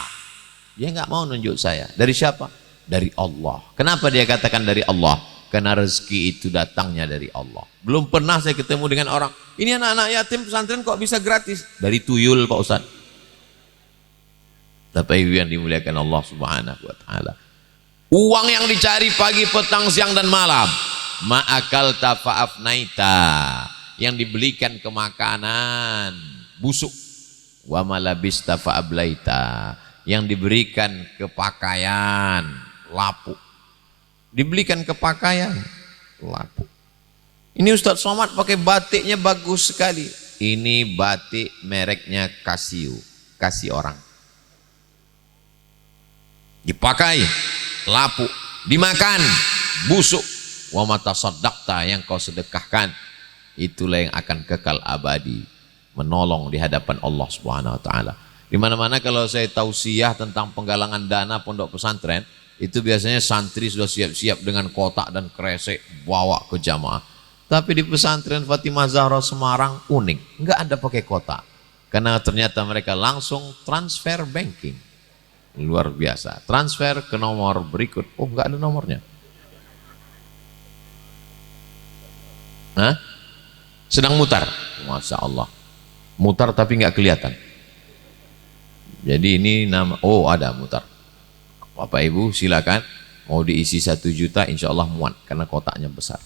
Dia nggak mau nunjuk saya. Dari siapa? Dari Allah. Kenapa dia katakan dari Allah? Karena rezeki itu datangnya dari Allah. Belum pernah saya ketemu dengan orang, ini anak-anak yatim pesantren kok bisa gratis? Dari tuyul Pak Ustaz. Bapak Ibu yang dimuliakan Allah Subhanahu wa taala. Uang yang dicari pagi, petang, siang dan malam. Ma'akal tafa'afnaita, yang dibelikan ke makanan busuk. Wa malabis tafa'ablaita, yang diberikan ke pakaian lapuk. Dibelikan ke pakaian lapuk. Ini Ustadz Somad pakai batiknya bagus sekali. Ini batik mereknya Casio, kasih orang. Dipakai lapuk, dimakan busuk. Wa mata sadaqta, yang kau sedekahkan itulah yang akan kekal abadi, menolong di hadapan Allah Subhanahu wa taala. Di mana-mana kalau saya tausiah tentang penggalangan dana pondok pesantren, itu biasanya santri sudah siap-siap dengan kotak dan kresek bawa ke jamaah. Tapi di pesantren Fatimah Zahra Semarang unik, enggak ada pakai kotak. Karena ternyata mereka langsung transfer banking. Luar biasa, transfer ke nomor berikut. Oh, enggak ada nomornya. Hah? Sedang mutar. Masya Allah. Mutar tapi enggak kelihatan. Jadi ini nama, oh ada mutar. Bapak Ibu silakan, mau diisi 1 juta insya Allah muat karena kotaknya besar.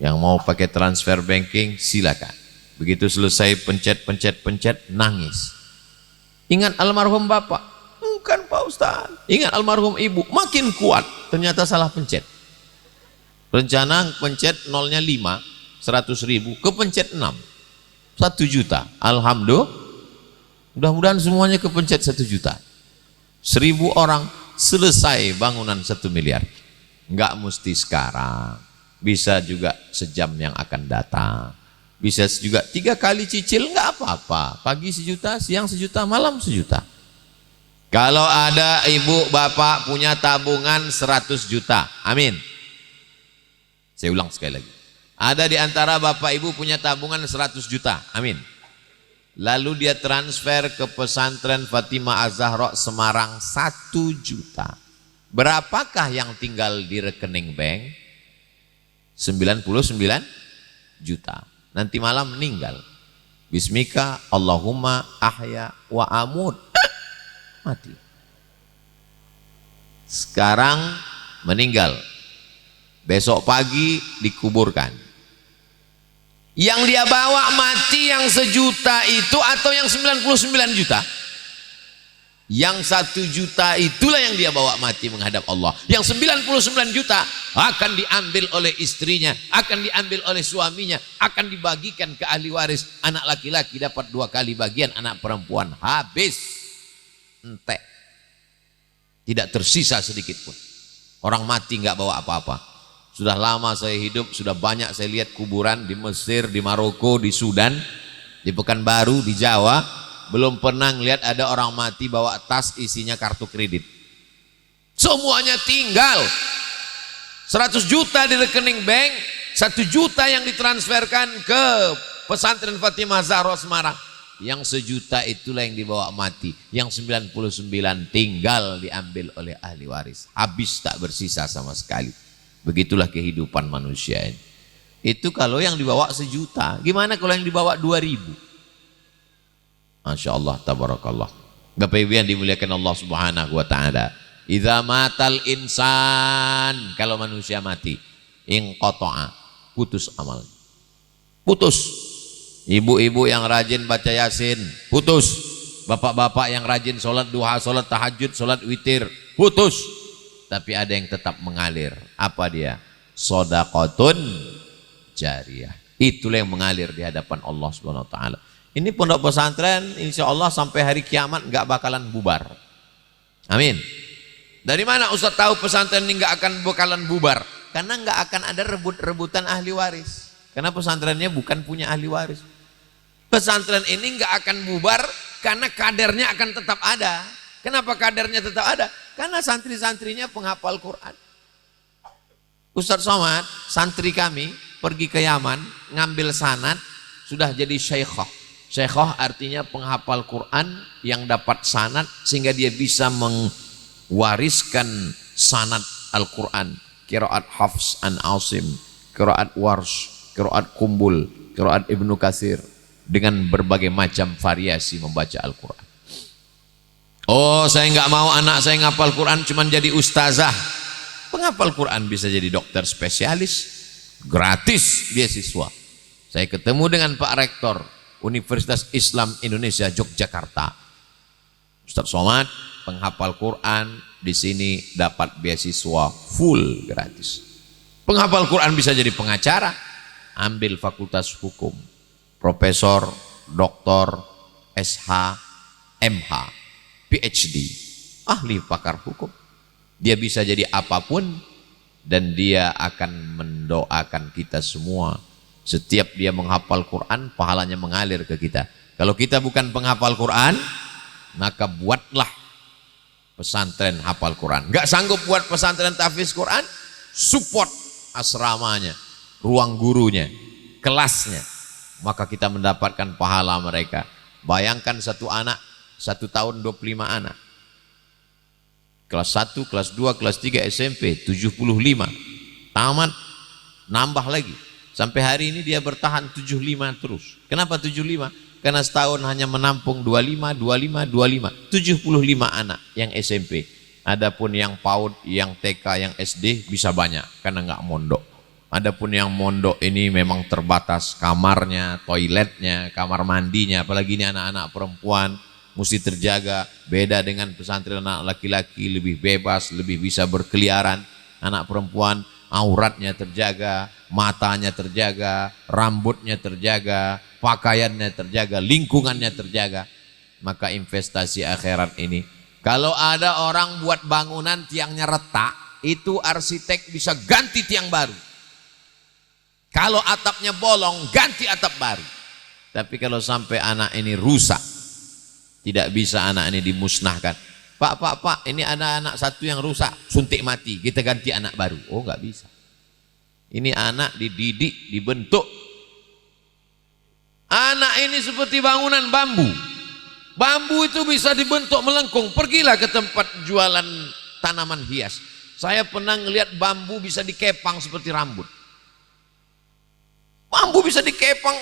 Yang mau pakai transfer banking silakan. Begitu selesai pencet nangis. Ingat almarhum bapak? Bukan Pak Ustaz. Ingat almarhum ibu? Makin kuat. Ternyata salah pencet. Rencana pencet nolnya 5, 100.000, kepencet 6, 1 juta. Alhamdulillah. Mudah-mudahan semuanya kepencet 1 juta. 1000 orang selesai bangunan 1 miliar. Enggak mesti sekarang, bisa juga sejam yang akan datang, bisa juga 3 kali cicil, enggak apa-apa. Pagi 1 juta, siang 1 juta, malam 1 juta. Kalau ada ibu bapak punya tabungan 100 juta, amin. Saya ulang sekali lagi, ada di antara bapak ibu punya tabungan 100 juta, amin. Lalu dia transfer ke pesantren Fatimah Az-Zahra Semarang 1 juta. Berapakah yang tinggal di rekening bank? 99 juta. Nanti malam meninggal. Bismika Allahumma ahya wa amut. Mati. Sekarang meninggal. Besok pagi dikuburkan. Yang dia bawa mati yang 1 juta itu atau yang 99 juta? Yang 1 juta itulah yang dia bawa mati menghadap Allah. Yang 99 juta akan diambil oleh istrinya, akan diambil oleh suaminya, akan dibagikan ke ahli waris. Anak laki-laki dapat 2 kali bagian, anak perempuan habis. Entek. Tidak tersisa sedikit pun. Orang mati nggak bawa apa-apa. Sudah lama saya hidup, sudah banyak saya lihat kuburan di Mesir, di Maroko, di Sudan, di Pekanbaru, di Jawa. Belum pernah lihat ada orang mati bawa tas isinya kartu kredit. Semuanya tinggal. 100 juta di rekening bank, 1 juta yang ditransferkan ke pesantren Fatimah Zahra Semarang. Yang 1 juta itulah yang dibawa mati. Yang 99 tinggal diambil oleh ahli waris. Habis tak bersisa sama sekali. Begitulah kehidupan manusia ini. Itu kalau yang dibawa 1 juta. Gimana kalau yang dibawa 2.000? Masya Allah, tabarakallah. Bapak Ibu yang dimuliakan Allah Subhanahu wa taala. Idza matal insan, kalau manusia mati, inqata'a, putus amal. Putus. Ibu-ibu yang rajin baca Yasin, putus. Bapak-bapak yang rajin sholat duha, sholat tahajud, sholat witir, putus. Tapi ada yang tetap mengalir. Apa dia? Shadaqatun jariyah. Itulah yang mengalir di hadapan Allah Subhanahu wa taala. Ini pondok pesantren insya Allah sampai hari kiamat enggak bakalan bubar. Amin. Dari mana Ustaz tahu pesantren ini enggak akan bakalan bubar? Karena enggak akan ada rebut-rebutan ahli waris. Karena pesantrennya bukan punya ahli waris. Pesantren ini enggak akan bubar karena kadernya akan tetap ada. Kenapa kadernya tetap ada? Karena santri-santrinya penghafal Quran. Ustadz Somad, santri kami pergi ke Yaman, ngambil sanad, sudah jadi syaikhah. Syaikhah artinya penghafal Quran yang dapat sanad sehingga dia bisa mewariskan sanad Al-Quran. Qiraat Hafs an Asim, qiraat Warsh, qiraat Kumbul, qiraat Ibnu Katsir, dengan berbagai macam variasi membaca Al-Quran. Oh, saya nggak mau anak saya ngapal Quran cuman jadi ustazah. Penghafal Quran bisa jadi dokter spesialis, gratis beasiswa. Saya ketemu dengan Pak Rektor Universitas Islam Indonesia Yogyakarta. Ustadz Somad, penghafal Quran di sini dapat beasiswa full gratis. Penghafal Quran bisa jadi pengacara, ambil fakultas hukum, profesor, doktor, SH, MH, PhD, ahli pakar hukum. Dia bisa jadi apapun dan dia akan mendoakan kita semua. Setiap dia menghafal Quran, pahalanya mengalir ke kita. Kalau kita bukan penghafal Quran, maka buatlah pesantren hafal Quran. Gak sanggup buat pesantren tahfiz Quran, support asramanya, ruang gurunya, kelasnya. Maka kita mendapatkan pahala mereka. Bayangkan satu anak, 1 tahun 25 anak. Kelas 1, kelas 2, kelas 3 SMP 75. Tamat, nambah lagi. Sampai hari ini dia bertahan 75 terus. Kenapa 75? Karena setahun hanya menampung 25, 25, 25. 75 anak yang SMP. Adapun yang PAUD, yang TK, yang SD bisa banyak karena nggak mondok. Adapun yang mondok ini memang terbatas kamarnya, toiletnya, kamar mandinya. Apalagi ini anak-anak perempuan mesti terjaga. Beda dengan pesantren anak laki-laki, lebih bebas, lebih bisa berkeliaran. Anak perempuan auratnya terjaga, matanya terjaga, rambutnya terjaga, pakaiannya terjaga, lingkungannya terjaga. Maka investasi akhirat ini, kalau ada orang buat bangunan tiangnya retak, itu arsitek bisa ganti tiang baru. Kalau atapnya bolong, ganti atap baru. Tapi kalau sampai anak ini rusak, tidak bisa anak ini dimusnahkan. Pak, ini ada anak satu yang rusak, suntik mati, kita ganti anak baru. Oh, nggak bisa. Ini anak dididik, dibentuk. Anak ini seperti bangunan bambu. Bambu itu bisa dibentuk melengkung. Pergilah ke tempat jualan tanaman hias. Saya pernah ngelihat bambu bisa dikepang seperti rambut. Bambu bisa dikepang.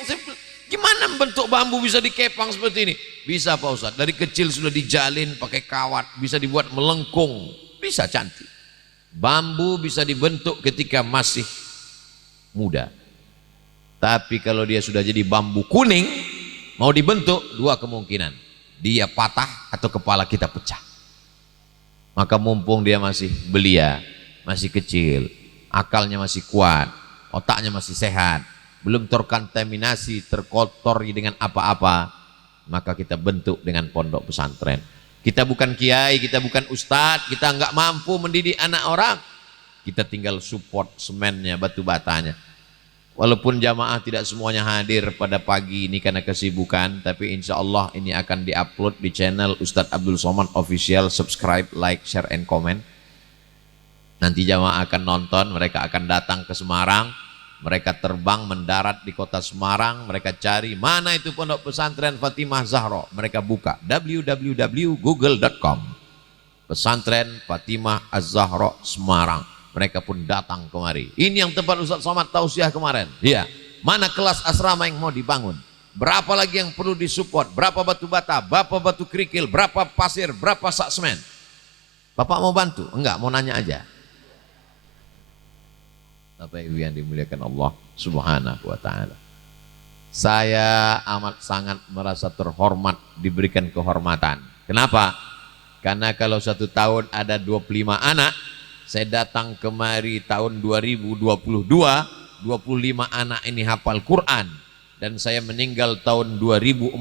Gimana bentuk bambu bisa dikepang seperti ini? Bisa Pak Ustadz, dari kecil sudah dijalin pakai kawat, bisa dibuat melengkung, bisa cantik. Bambu bisa dibentuk ketika masih muda. Tapi kalau dia sudah jadi bambu kuning, mau dibentuk, 2 kemungkinan. Dia patah atau kepala kita pecah. Maka mumpung dia masih belia, masih kecil, akalnya masih kuat, otaknya masih sehat, belum terkontaminasi, terkotori dengan apa-apa, maka kita bentuk dengan pondok pesantren. Kita bukan kiai, kita bukan ustadz, kita enggak mampu mendidik anak orang. Kita tinggal support semennya, batu batanya. Walaupun jamaah tidak semuanya hadir pada pagi ini karena kesibukan, tapi insya Allah ini akan diupload di channel Ustadz Abdul Somad Official. Subscribe, like, share, and comment. Nanti jamaah akan nonton, mereka akan datang ke Semarang. Mereka terbang mendarat di kota Semarang, mereka cari mana itu pondok pesantren Fatimah Zahra. Mereka buka www.google.com, pesantren Fatimah Az-Zahra Semarang. Mereka pun datang kemari. Ini yang tempat Ustadz Somad tausiah kemarin. Iya. Mana kelas asrama yang mau dibangun? Berapa lagi yang perlu disupport? Berapa batu bata? Berapa batu kerikil? Berapa pasir? Berapa sak semen? Bapak mau bantu? Enggak, mau nanya aja. Bapak Ibu yang dimuliakan Allah Subhanahu wa ta'ala. Saya amat sangat merasa terhormat diberikan kehormatan. Kenapa? Karena kalau 1 tahun ada 25 anak, saya datang kemari tahun 2022, 25 anak ini hafal Quran. Dan saya meninggal tahun 2040,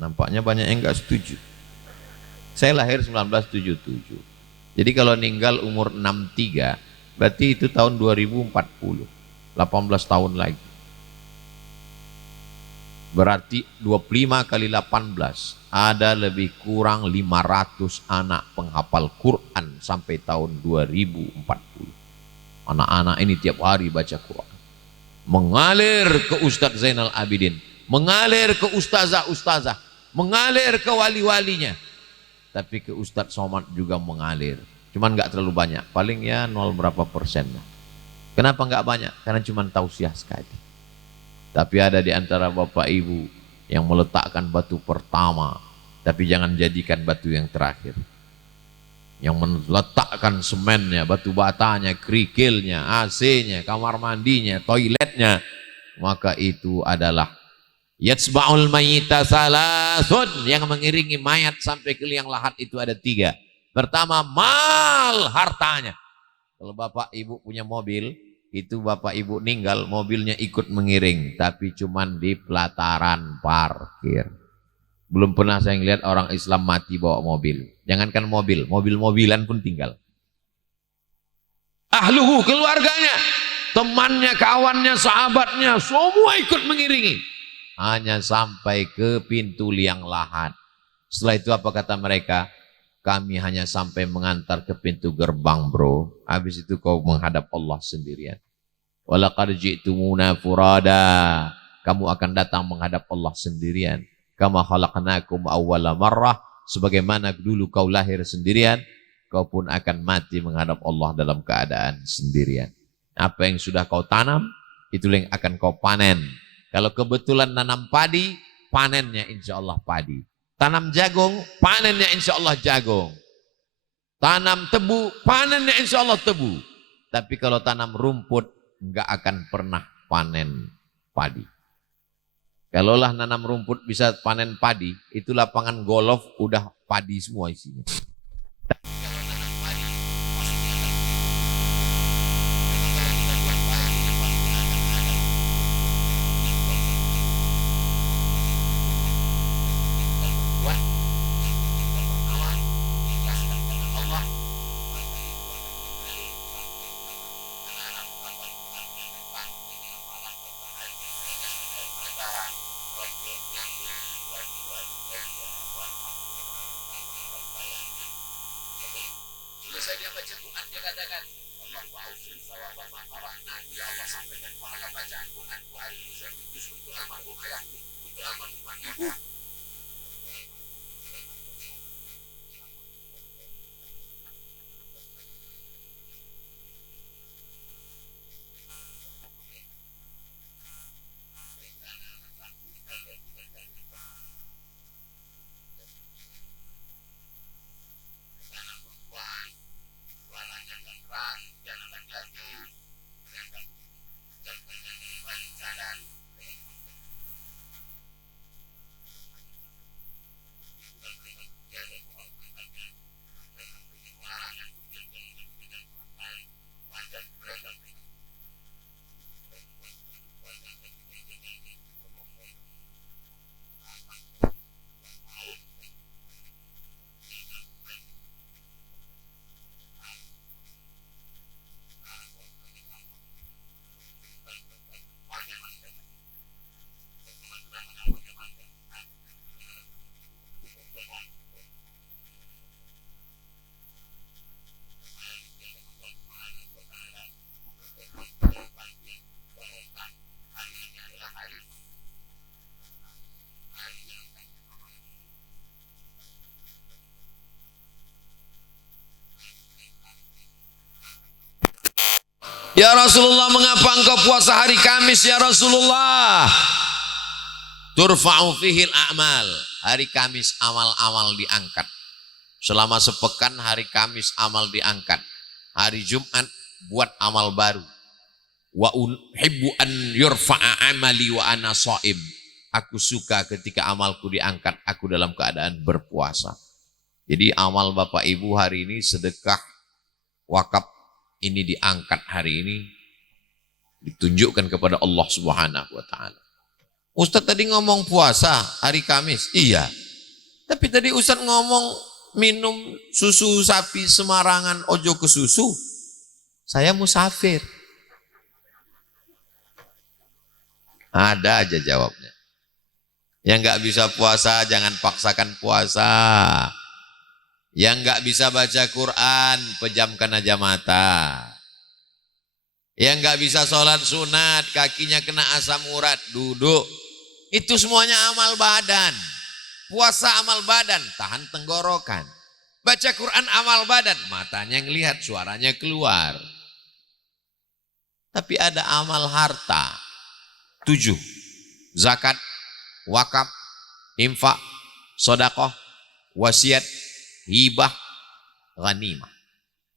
nampaknya banyak yang enggak setuju. Saya lahir 1977. Jadi kalau meninggal umur 63, berarti itu tahun 2040, 18 tahun lagi. Berarti 25 kali 18 ada lebih kurang 500 anak penghafal Quran sampai tahun 2040. Anak-anak ini tiap hari baca Quran. Mengalir ke Ustadz Zainal Abidin, mengalir ke ustazah-ustazah, mengalir ke wali-walinya. Tapi ke Ustadz Somad juga mengalir. Cuman nggak terlalu banyak, paling ya 0 berapa persen. Kenapa nggak banyak? Karena cuman tausiah sekali. Tapi ada di antara bapak ibu yang meletakkan batu pertama, tapi jangan jadikan batu yang terakhir. Yang meletakkan semennya, batu batanya, kerikilnya, AC-nya, kamar mandinya, toiletnya, maka itu adalah yatsba'ul mayyita salasun, yang mengiringi mayat sampai ke liang lahat itu ada 3. Pertama, mal, hartanya. Kalau bapak ibu punya mobil, itu bapak ibu meninggal, mobilnya ikut mengiring, tapi cuman di pelataran parkir. Belum pernah saya lihat orang Islam mati bawa mobil. Jangankan mobil, mobil-mobilan pun tinggal. Ahluhu, keluarganya, temannya, kawannya, sahabatnya, semua ikut mengiringi. Hanya sampai ke pintu liang lahat. Setelah itu apa kata mereka? Kami hanya sampai mengantar ke pintu gerbang, bro. Habis itu kau menghadap Allah sendirian. Walaqad ji'tumuna furada. Kamu akan datang menghadap Allah sendirian. Kama khalaqnakum awwala marrah. Sebagaimana dulu kau lahir sendirian, kau pun akan mati menghadap Allah dalam keadaan sendirian. Apa yang sudah kau tanam, itulah yang akan kau panen. Kalau kebetulan nanam padi, panennya insya Allah padi. Tanam jagung, panennya insya Allah jagung. Tanam tebu, panennya insya Allah tebu. Tapi kalau tanam rumput, enggak akan pernah panen padi. Kalaulah nanam rumput bisa panen padi, itu lapangan golf udah padi semua isinya. Ya Rasulullah, mengapa engkau puasa hari Kamis ya Rasulullah? Turfa'u fihil a'mal. Hari Kamis amal-amal diangkat. Selama sepekan hari Kamis amal diangkat. Hari Jumat buat amal baru. Wa uhibbu an yurfa'a amali wa ana shaim. Aku suka ketika amalku diangkat, aku dalam keadaan berpuasa. Jadi amal Bapak Ibu hari ini sedekah wakaf ini diangkat hari ini, ditunjukkan kepada Allah Subhanahu wa Ta'ala. Ustadz tadi ngomong puasa hari Kamis, iya. Tapi tadi Ustadz ngomong minum susu sapi semarangan, ojo ke susu. Saya musafir. Ada aja jawabnya. Yang nggak bisa puasa jangan paksakan puasa. Yang nggak bisa baca Quran pejamkan aja mata. Yang nggak bisa sholat sunat kakinya kena asam urat duduk. Itu semuanya amal badan. Puasa amal badan, tahan tenggorokan. Baca Quran amal badan, matanya ngelihat, suaranya keluar. Tapi ada amal harta. 7. Zakat, wakaf, infak, sodakoh, wasiat, hibah, ghanimah.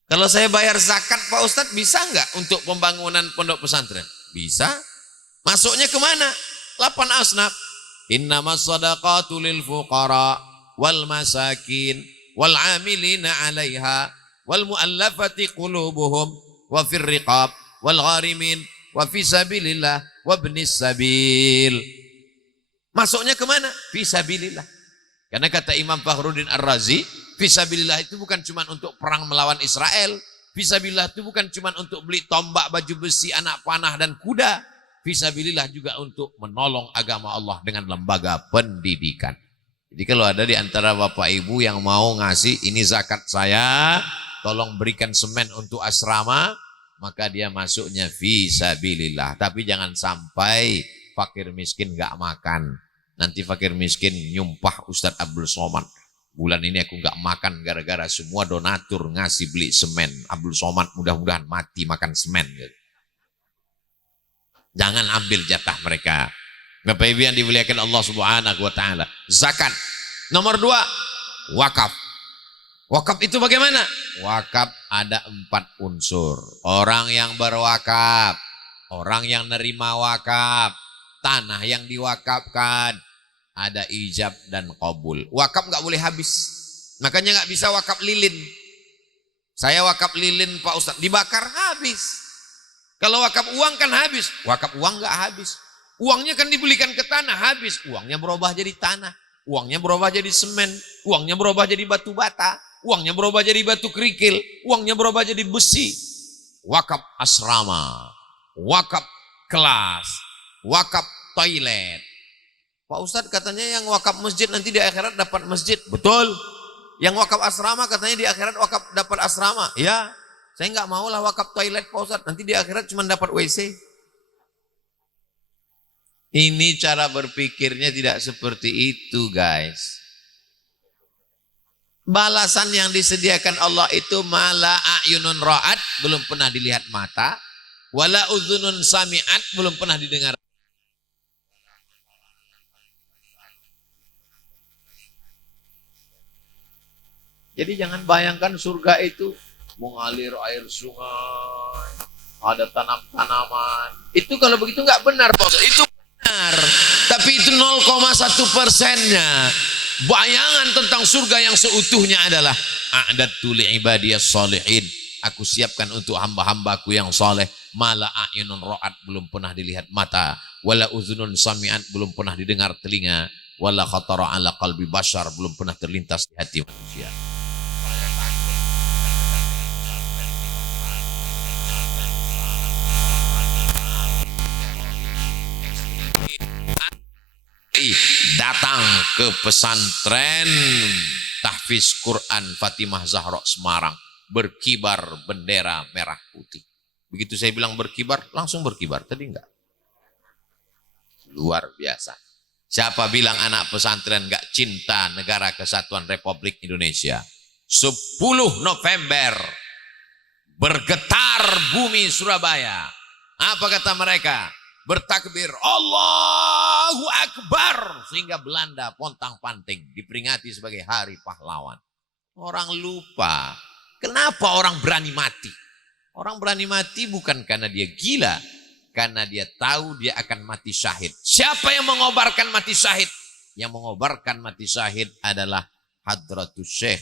Kalau saya bayar zakat Pak Ustadz, bisa nggak untuk pembangunan pondok pesantren? Bisa. Masuknya kemana? 8 asnaf. Innamas sadaqatu lil fuqara wal masakin wal amilina 'alaiha wal muallafati qulubuhum wa fir riqab wal gharimin wa fi sabilillah wa ibnis sabil. Masuknya kemana? Fi sabilillah. Karena kata Imam Fakhruddin Ar-Razi, fi sabilillah itu bukan cuma untuk perang melawan Israel. Fi sabilillah itu bukan cuma untuk beli tombak, baju besi, anak panah dan kuda. Fisabilillah juga untuk menolong agama Allah dengan lembaga pendidikan. Jadi kalau ada di antara Bapak Ibu yang mau ngasih ini zakat saya, tolong berikan semen untuk asrama, maka dia masuknya fisabilillah. Tapi jangan sampai fakir miskin gak makan. Nanti fakir miskin nyumpah Ustadz Abdul Somad. Bulan ini aku gak makan gara-gara semua donatur ngasih beli semen. Abdul Somad mudah-mudahan mati makan semen gitu. Jangan ambil jatah mereka. Bapak Ibu yang dimuliakan Allah Subhanahu wa taala. Zakat. Nomor 2, wakaf. Wakaf itu bagaimana? Wakaf ada 4 unsur. Orang yang berwakaf, orang yang nerima wakaf, tanah yang diwakafkan, ada ijab dan qabul. Wakaf nggak boleh habis. Makanya nggak bisa wakaf lilin. Saya wakaf lilin Pak Ustadz, dibakar habis. Kalau wakaf uang kan habis, wakaf uang nggak habis. Uangnya kan dibelikan ke tanah, habis. Uangnya berubah jadi tanah, uangnya berubah jadi semen, uangnya berubah jadi batu bata, uangnya berubah jadi batu kerikil, uangnya berubah jadi besi. Wakaf asrama, wakaf kelas, wakaf toilet. Pak Ustadz katanya yang wakaf masjid nanti di akhirat dapat masjid. Betul. Yang wakaf asrama katanya di akhirat wakaf dapat asrama. Ya. Saya nggak mau lah wakaf toilet Pak Ustadz, nanti di akhirat cuma dapat WC. Ini cara berpikirnya tidak seperti itu guys. Balasan yang disediakan Allah itu mala a'yunun ra'at, belum pernah dilihat mata, wala udhunun sami'at, belum pernah didengar. Jadi jangan bayangkan surga itu mengalir air sungai, ada tanam-tanaman. Itu kalau begitu nggak benar, Pak. Itu benar, tapi itu 0,1%-nya. Bayangan tentang surga yang seutuhnya adalah a'dadtu li'ibadiyas sholihin. Aku siapkan untuk hamba-hambaku yang soleh. Mala a'yunun ra'at, belum pernah dilihat mata. Wala uzunun sami'at, belum pernah didengar telinga. Wala khatara ala qalbi bashar, belum pernah terlintas di hati manusia. Datang ke pesantren tahfiz Quran Fatimah Zahra Semarang, berkibar bendera merah putih. Begitu saya bilang berkibar, langsung berkibar. Tadi enggak? Luar biasa. Siapa bilang anak pesantren enggak cinta negara kesatuan Republik Indonesia? 10 November bergetar bumi Surabaya. Apa kata mereka? Bertakbir Allahu Akbar, sehingga Belanda pontang-panting diperingati sebagai hari pahlawan. Orang lupa kenapa orang berani mati. Orang berani mati bukan karena dia gila, karena dia tahu dia akan mati syahid. Siapa yang mengobarkan mati syahid? Yang mengobarkan mati syahid adalah Hadratus Syekh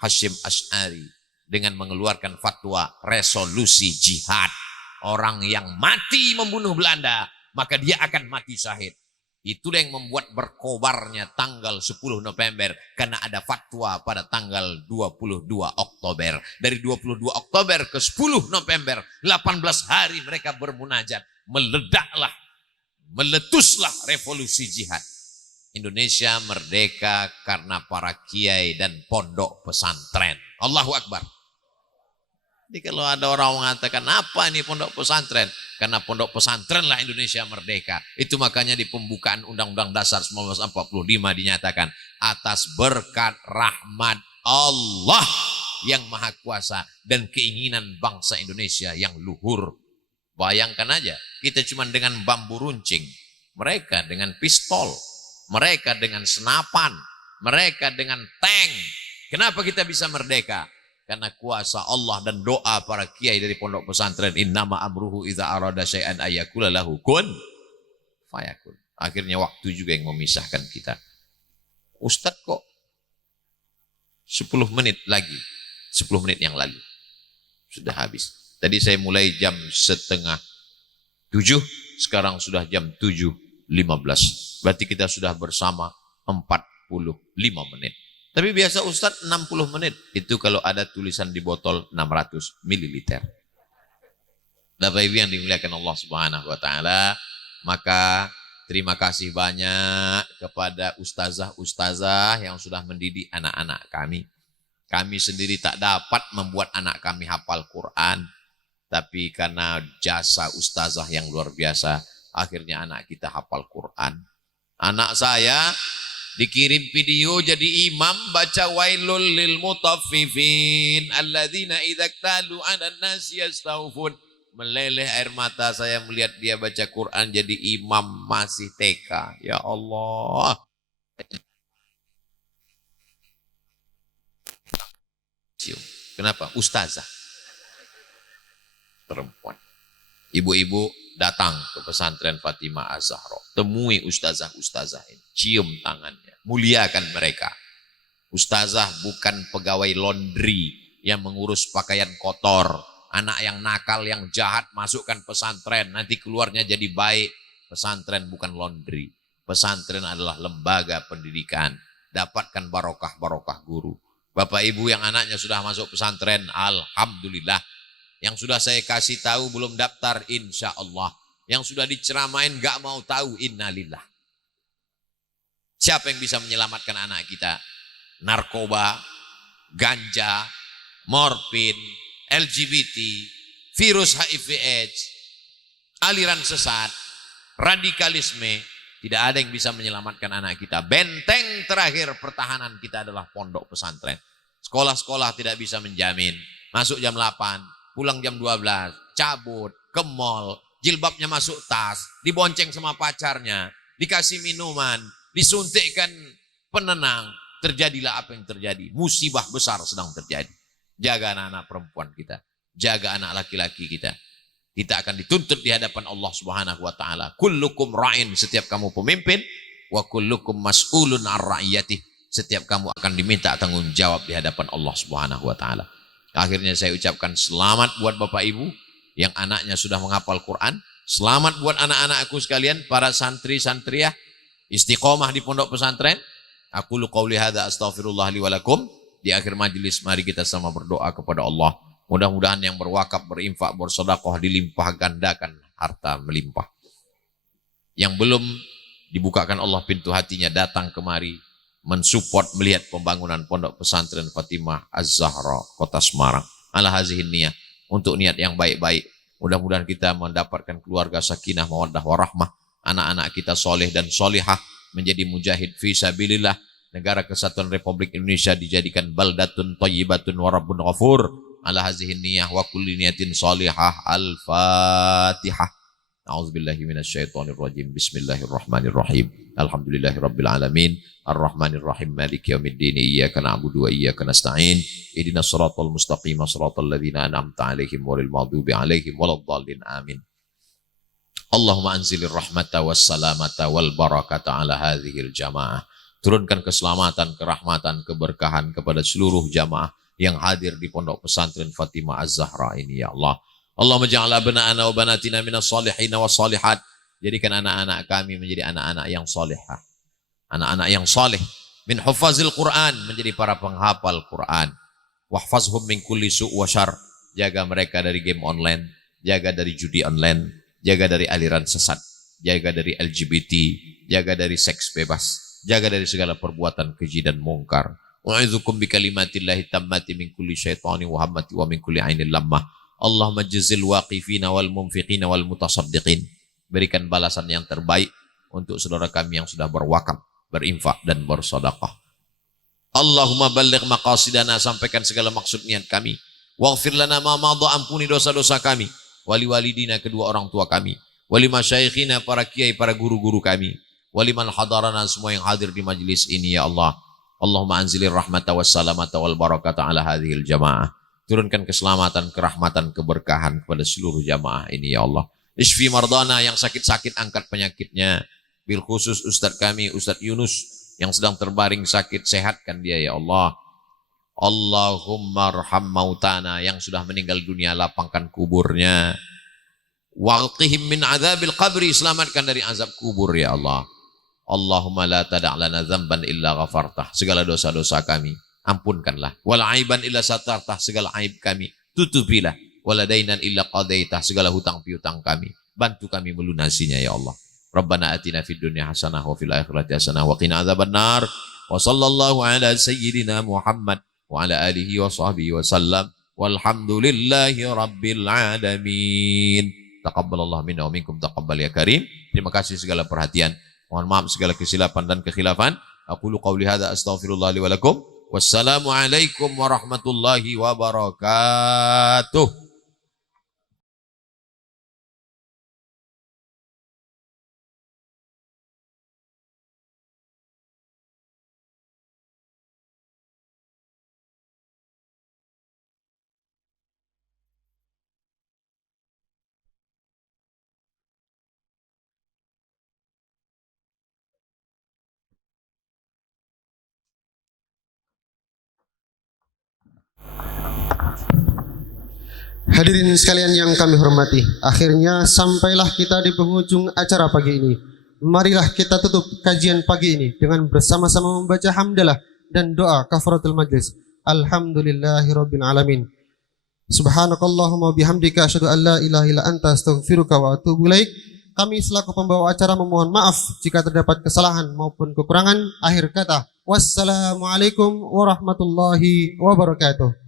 Hasyim Asy'ari dengan mengeluarkan fatwa resolusi jihad. Orang yang mati membunuh Belanda, maka dia akan mati syahid. Itulah yang membuat berkobarnya tanggal 10 November. Karena ada fatwa pada tanggal 22 Oktober. Dari 22 Oktober ke 10 November, 18 hari mereka bermunajat. Meledaklah, meletuslah revolusi jihad. Indonesia merdeka karena para kiai dan pondok pesantren. Allahu Akbar. Jadi kalau ada orang mengatakan apa ini pondok pesantren? Karena pondok pesantren lah Indonesia merdeka. Itu makanya di pembukaan Undang-Undang Dasar 1945 dinyatakan atas berkat rahmat Allah yang Maha Kuasa dan keinginan bangsa Indonesia yang luhur. Bayangkan aja, kita cuma dengan bambu runcing, mereka dengan pistol, mereka dengan senapan, mereka dengan tank. Kenapa kita bisa merdeka? Karena kuasa Allah dan doa para kiai dari pondok pesantren. Innama amruhu idza arada syai'an ayyakula lahu kun fayakun. Akhirnya waktu juga yang memisahkan kita. Ustadz kok 10 menit lagi, 10 menit yang lalu sudah habis. Tadi saya mulai jam 6:30, sekarang sudah jam 7:15. Berarti kita sudah bersama 45 menit. Tapi biasa Ustadz 60 menit. Itu kalau ada tulisan di botol 600 ml. Bapak Ibu yang dimuliakan Allah Subhanahu wa taala, maka terima kasih banyak kepada ustazah-ustazah yang sudah mendidik anak-anak kami. Kami sendiri tak dapat membuat anak kami hafal Quran, tapi karena jasa ustazah yang luar biasa, akhirnya anak kita hafal Quran. Anak saya dikirim video jadi imam baca wailul lil mutaffifin alladzina idza iktalu 'alan nasi yastawfun. Meleleh air mata saya melihat dia baca Quran jadi imam masih TK. Ya Allah. Kenapa? Ustazah perempuan. Ibu-ibu datang ke pesantren Fatimah Az-Zahra. Temui ustazah-ustazah ini. Cium tangannya. Muliakan mereka. Ustazah bukan pegawai laundry yang mengurus pakaian kotor. Anak yang nakal, yang jahat masukkan pesantren. Nanti keluarnya jadi baik. Pesantren bukan laundry. Pesantren adalah lembaga pendidikan. Dapatkan barokah-barokah guru. Bapak ibu yang anaknya sudah masuk pesantren, alhamdulillah. Yang sudah saya kasih tahu belum daftar, insya Allah. Yang sudah diceramain gak mau tahu, innalillah. Siapa yang bisa menyelamatkan anak kita? Narkoba, ganja, morfin, LGBT, virus HIV/AIDS, aliran sesat, radikalisme. Tidak ada yang bisa menyelamatkan anak kita. Benteng terakhir pertahanan kita adalah pondok pesantren. Sekolah-sekolah tidak bisa menjamin. Masuk jam 8. Pulang jam 12, cabut, ke mall, jilbabnya masuk tas, dibonceng sama pacarnya, dikasih minuman, disuntikkan penenang, terjadilah apa yang terjadi. Musibah besar sedang terjadi. Jaga anak-anak perempuan kita, jaga anak laki-laki kita. Kita akan dituntut di hadapan Allah Subhanahu wa taala. Kullukum ra'in, setiap kamu pemimpin, wa kullukum mas'ulun ar ra'iyatih. Setiap kamu akan diminta tanggung jawab di hadapan Allah Subhanahu wa taala. Akhirnya saya ucapkan selamat buat Bapak Ibu yang anaknya sudah menghafal Quran. Selamat buat anak-anakku sekalian, para santri-santriah istiqomah di pondok pesantren. Aku qauli hadza astaghfirullah li wa lakum. Di akhir majelis mari kita sama berdoa kepada Allah. Mudah-mudahan yang berwakaf, berinfak, bersedekah dilimpah gandakan harta melimpah. Yang belum dibukakan Allah pintu hatinya datang kemari mensupport melihat pembangunan pondok pesantren Fatimah Az-Zahra Kota Semarang. Ala hazihin niyah, untuk niat yang baik-baik. Mudah-mudahan kita mendapatkan keluarga sakinah mawaddah warahmah, anak-anak kita soleh dan solihah, menjadi mujahid fi sabilillah. Negara Kesatuan Republik Indonesia dijadikan baldatun thayyibatun wa rabbun ghafur. Ala hazihin niyah wa kulli niyatin salihah. Al-Fatihah. A'udzubillahi minasyaitonir rajim. Bismillahirrahmanirrahim. Alhamdulillahirabbil alamin. Arrahmanirrahim. Maliki yaumiddin. Iyyaka na'budu wa iyyaka nasta'in. Ihdinas shiratal mustaqim. Shiratal ladzina an'amta 'alaihim ghairil maghdubi 'alaihim waladdallin. Amin. Allahumma anzilir rahmata was salamata wal barakata ala hadhil jamaah. Turunkan keselamatan, kerahmatan, keberkahan kepada seluruh jamaah yang hadir di pondok pesantren Fatimah Az-Zahra ini, ya Allah. Allahumma ja'al abna'ana wa banatina minas salihin was salihat. Jadikan anak-anak kami menjadi anak-anak yang salihah. Anak-anak yang saleh. Min hufazil Quran, menjadi para penghafal Quran. Wahfazhum min kulli su' wa syarr. Jaga mereka dari game online, jaga dari judi online, jaga dari aliran sesat, jaga dari LGBT, jaga dari seks bebas, Jaga dari segala perbuatan keji dan mungkar. Wa'idzukum bikalimatillahi tammati min kulli syaitani wa hammati wa min kulli ainil lammah. Allahumma jazil waqifina wal munfiqina wal mutasaddiqin. Berikan balasan yang terbaik untuk saudara kami yang sudah berwakaf, berinfak dan bersedekah. Allahumma balligh maqasidana, sampaikan segala maksud niat kami. Waghfir lana ma madha, ampuni dosa-dosa kami. Wali walidina, kedua orang tua kami. Wali masyaikhina, para kiai, para guru-guru kami. Wali man hadarana, semua yang hadir di majlis ini ya Allah. Allahumma anzilir rahmata wassalamata wal barakata ala hadhil jamaah. Turunkan keselamatan, kerahmatan, keberkahan kepada seluruh jamaah ini ya Allah. Isfi mardana, yang sakit-sakit angkat penyakitnya. Bil khusus Ustadz kami, Ustadz Yunus, yang sedang terbaring sakit, sehatkan dia ya Allah. Allahumma arham mautana, yang sudah meninggal dunia, lapangkan kuburnya. Waqtihim min azabil qabri, selamatkan dari azab kubur ya Allah. Allahumma la tada' lana dzamban illa ghafartah, segala dosa-dosa kami ampunkanlah. Wal aiban illa satartah, segala aib kami tutupilah. Wala dainan illa qadaitah, segala hutang piutang kami bantu kami melunasinya ya Allah. Rabbana atina fid dunya hasanah wa fil akhirati hasanah wa qina adzabannar. Wa sallallahu ala sayyidina Muhammad wa ala alihi wa sahbihi wa sallam. Walhamdulillahi rabbil alamin. Taqabbalallahu minna wa minkum taqabbal ya karim. Terima kasih segala perhatian. Mohon maaf segala kesilapan dan kekhilafan. Aqulu qawli hadza astaghfirullah li wa lakum. Wassalamu alaikum warahmatullahi wabarakatuh. Hadirin sekalian yang kami hormati, akhirnya sampailah kita di penghujung acara pagi ini. Marilah kita tutup kajian pagi ini dengan bersama-sama membaca hamdalah dan doa kafaratul majlis. Alhamdulillahirabbil alamin. Subhanakallahumma bihamdika asyhadu an la ilaha illa anta astaghfiruka wa atubu ilaik. Kami selaku pembawa acara memohon maaf jika terdapat kesalahan maupun kekurangan. Akhir kata, wassalamualaikum warahmatullahi wabarakatuh.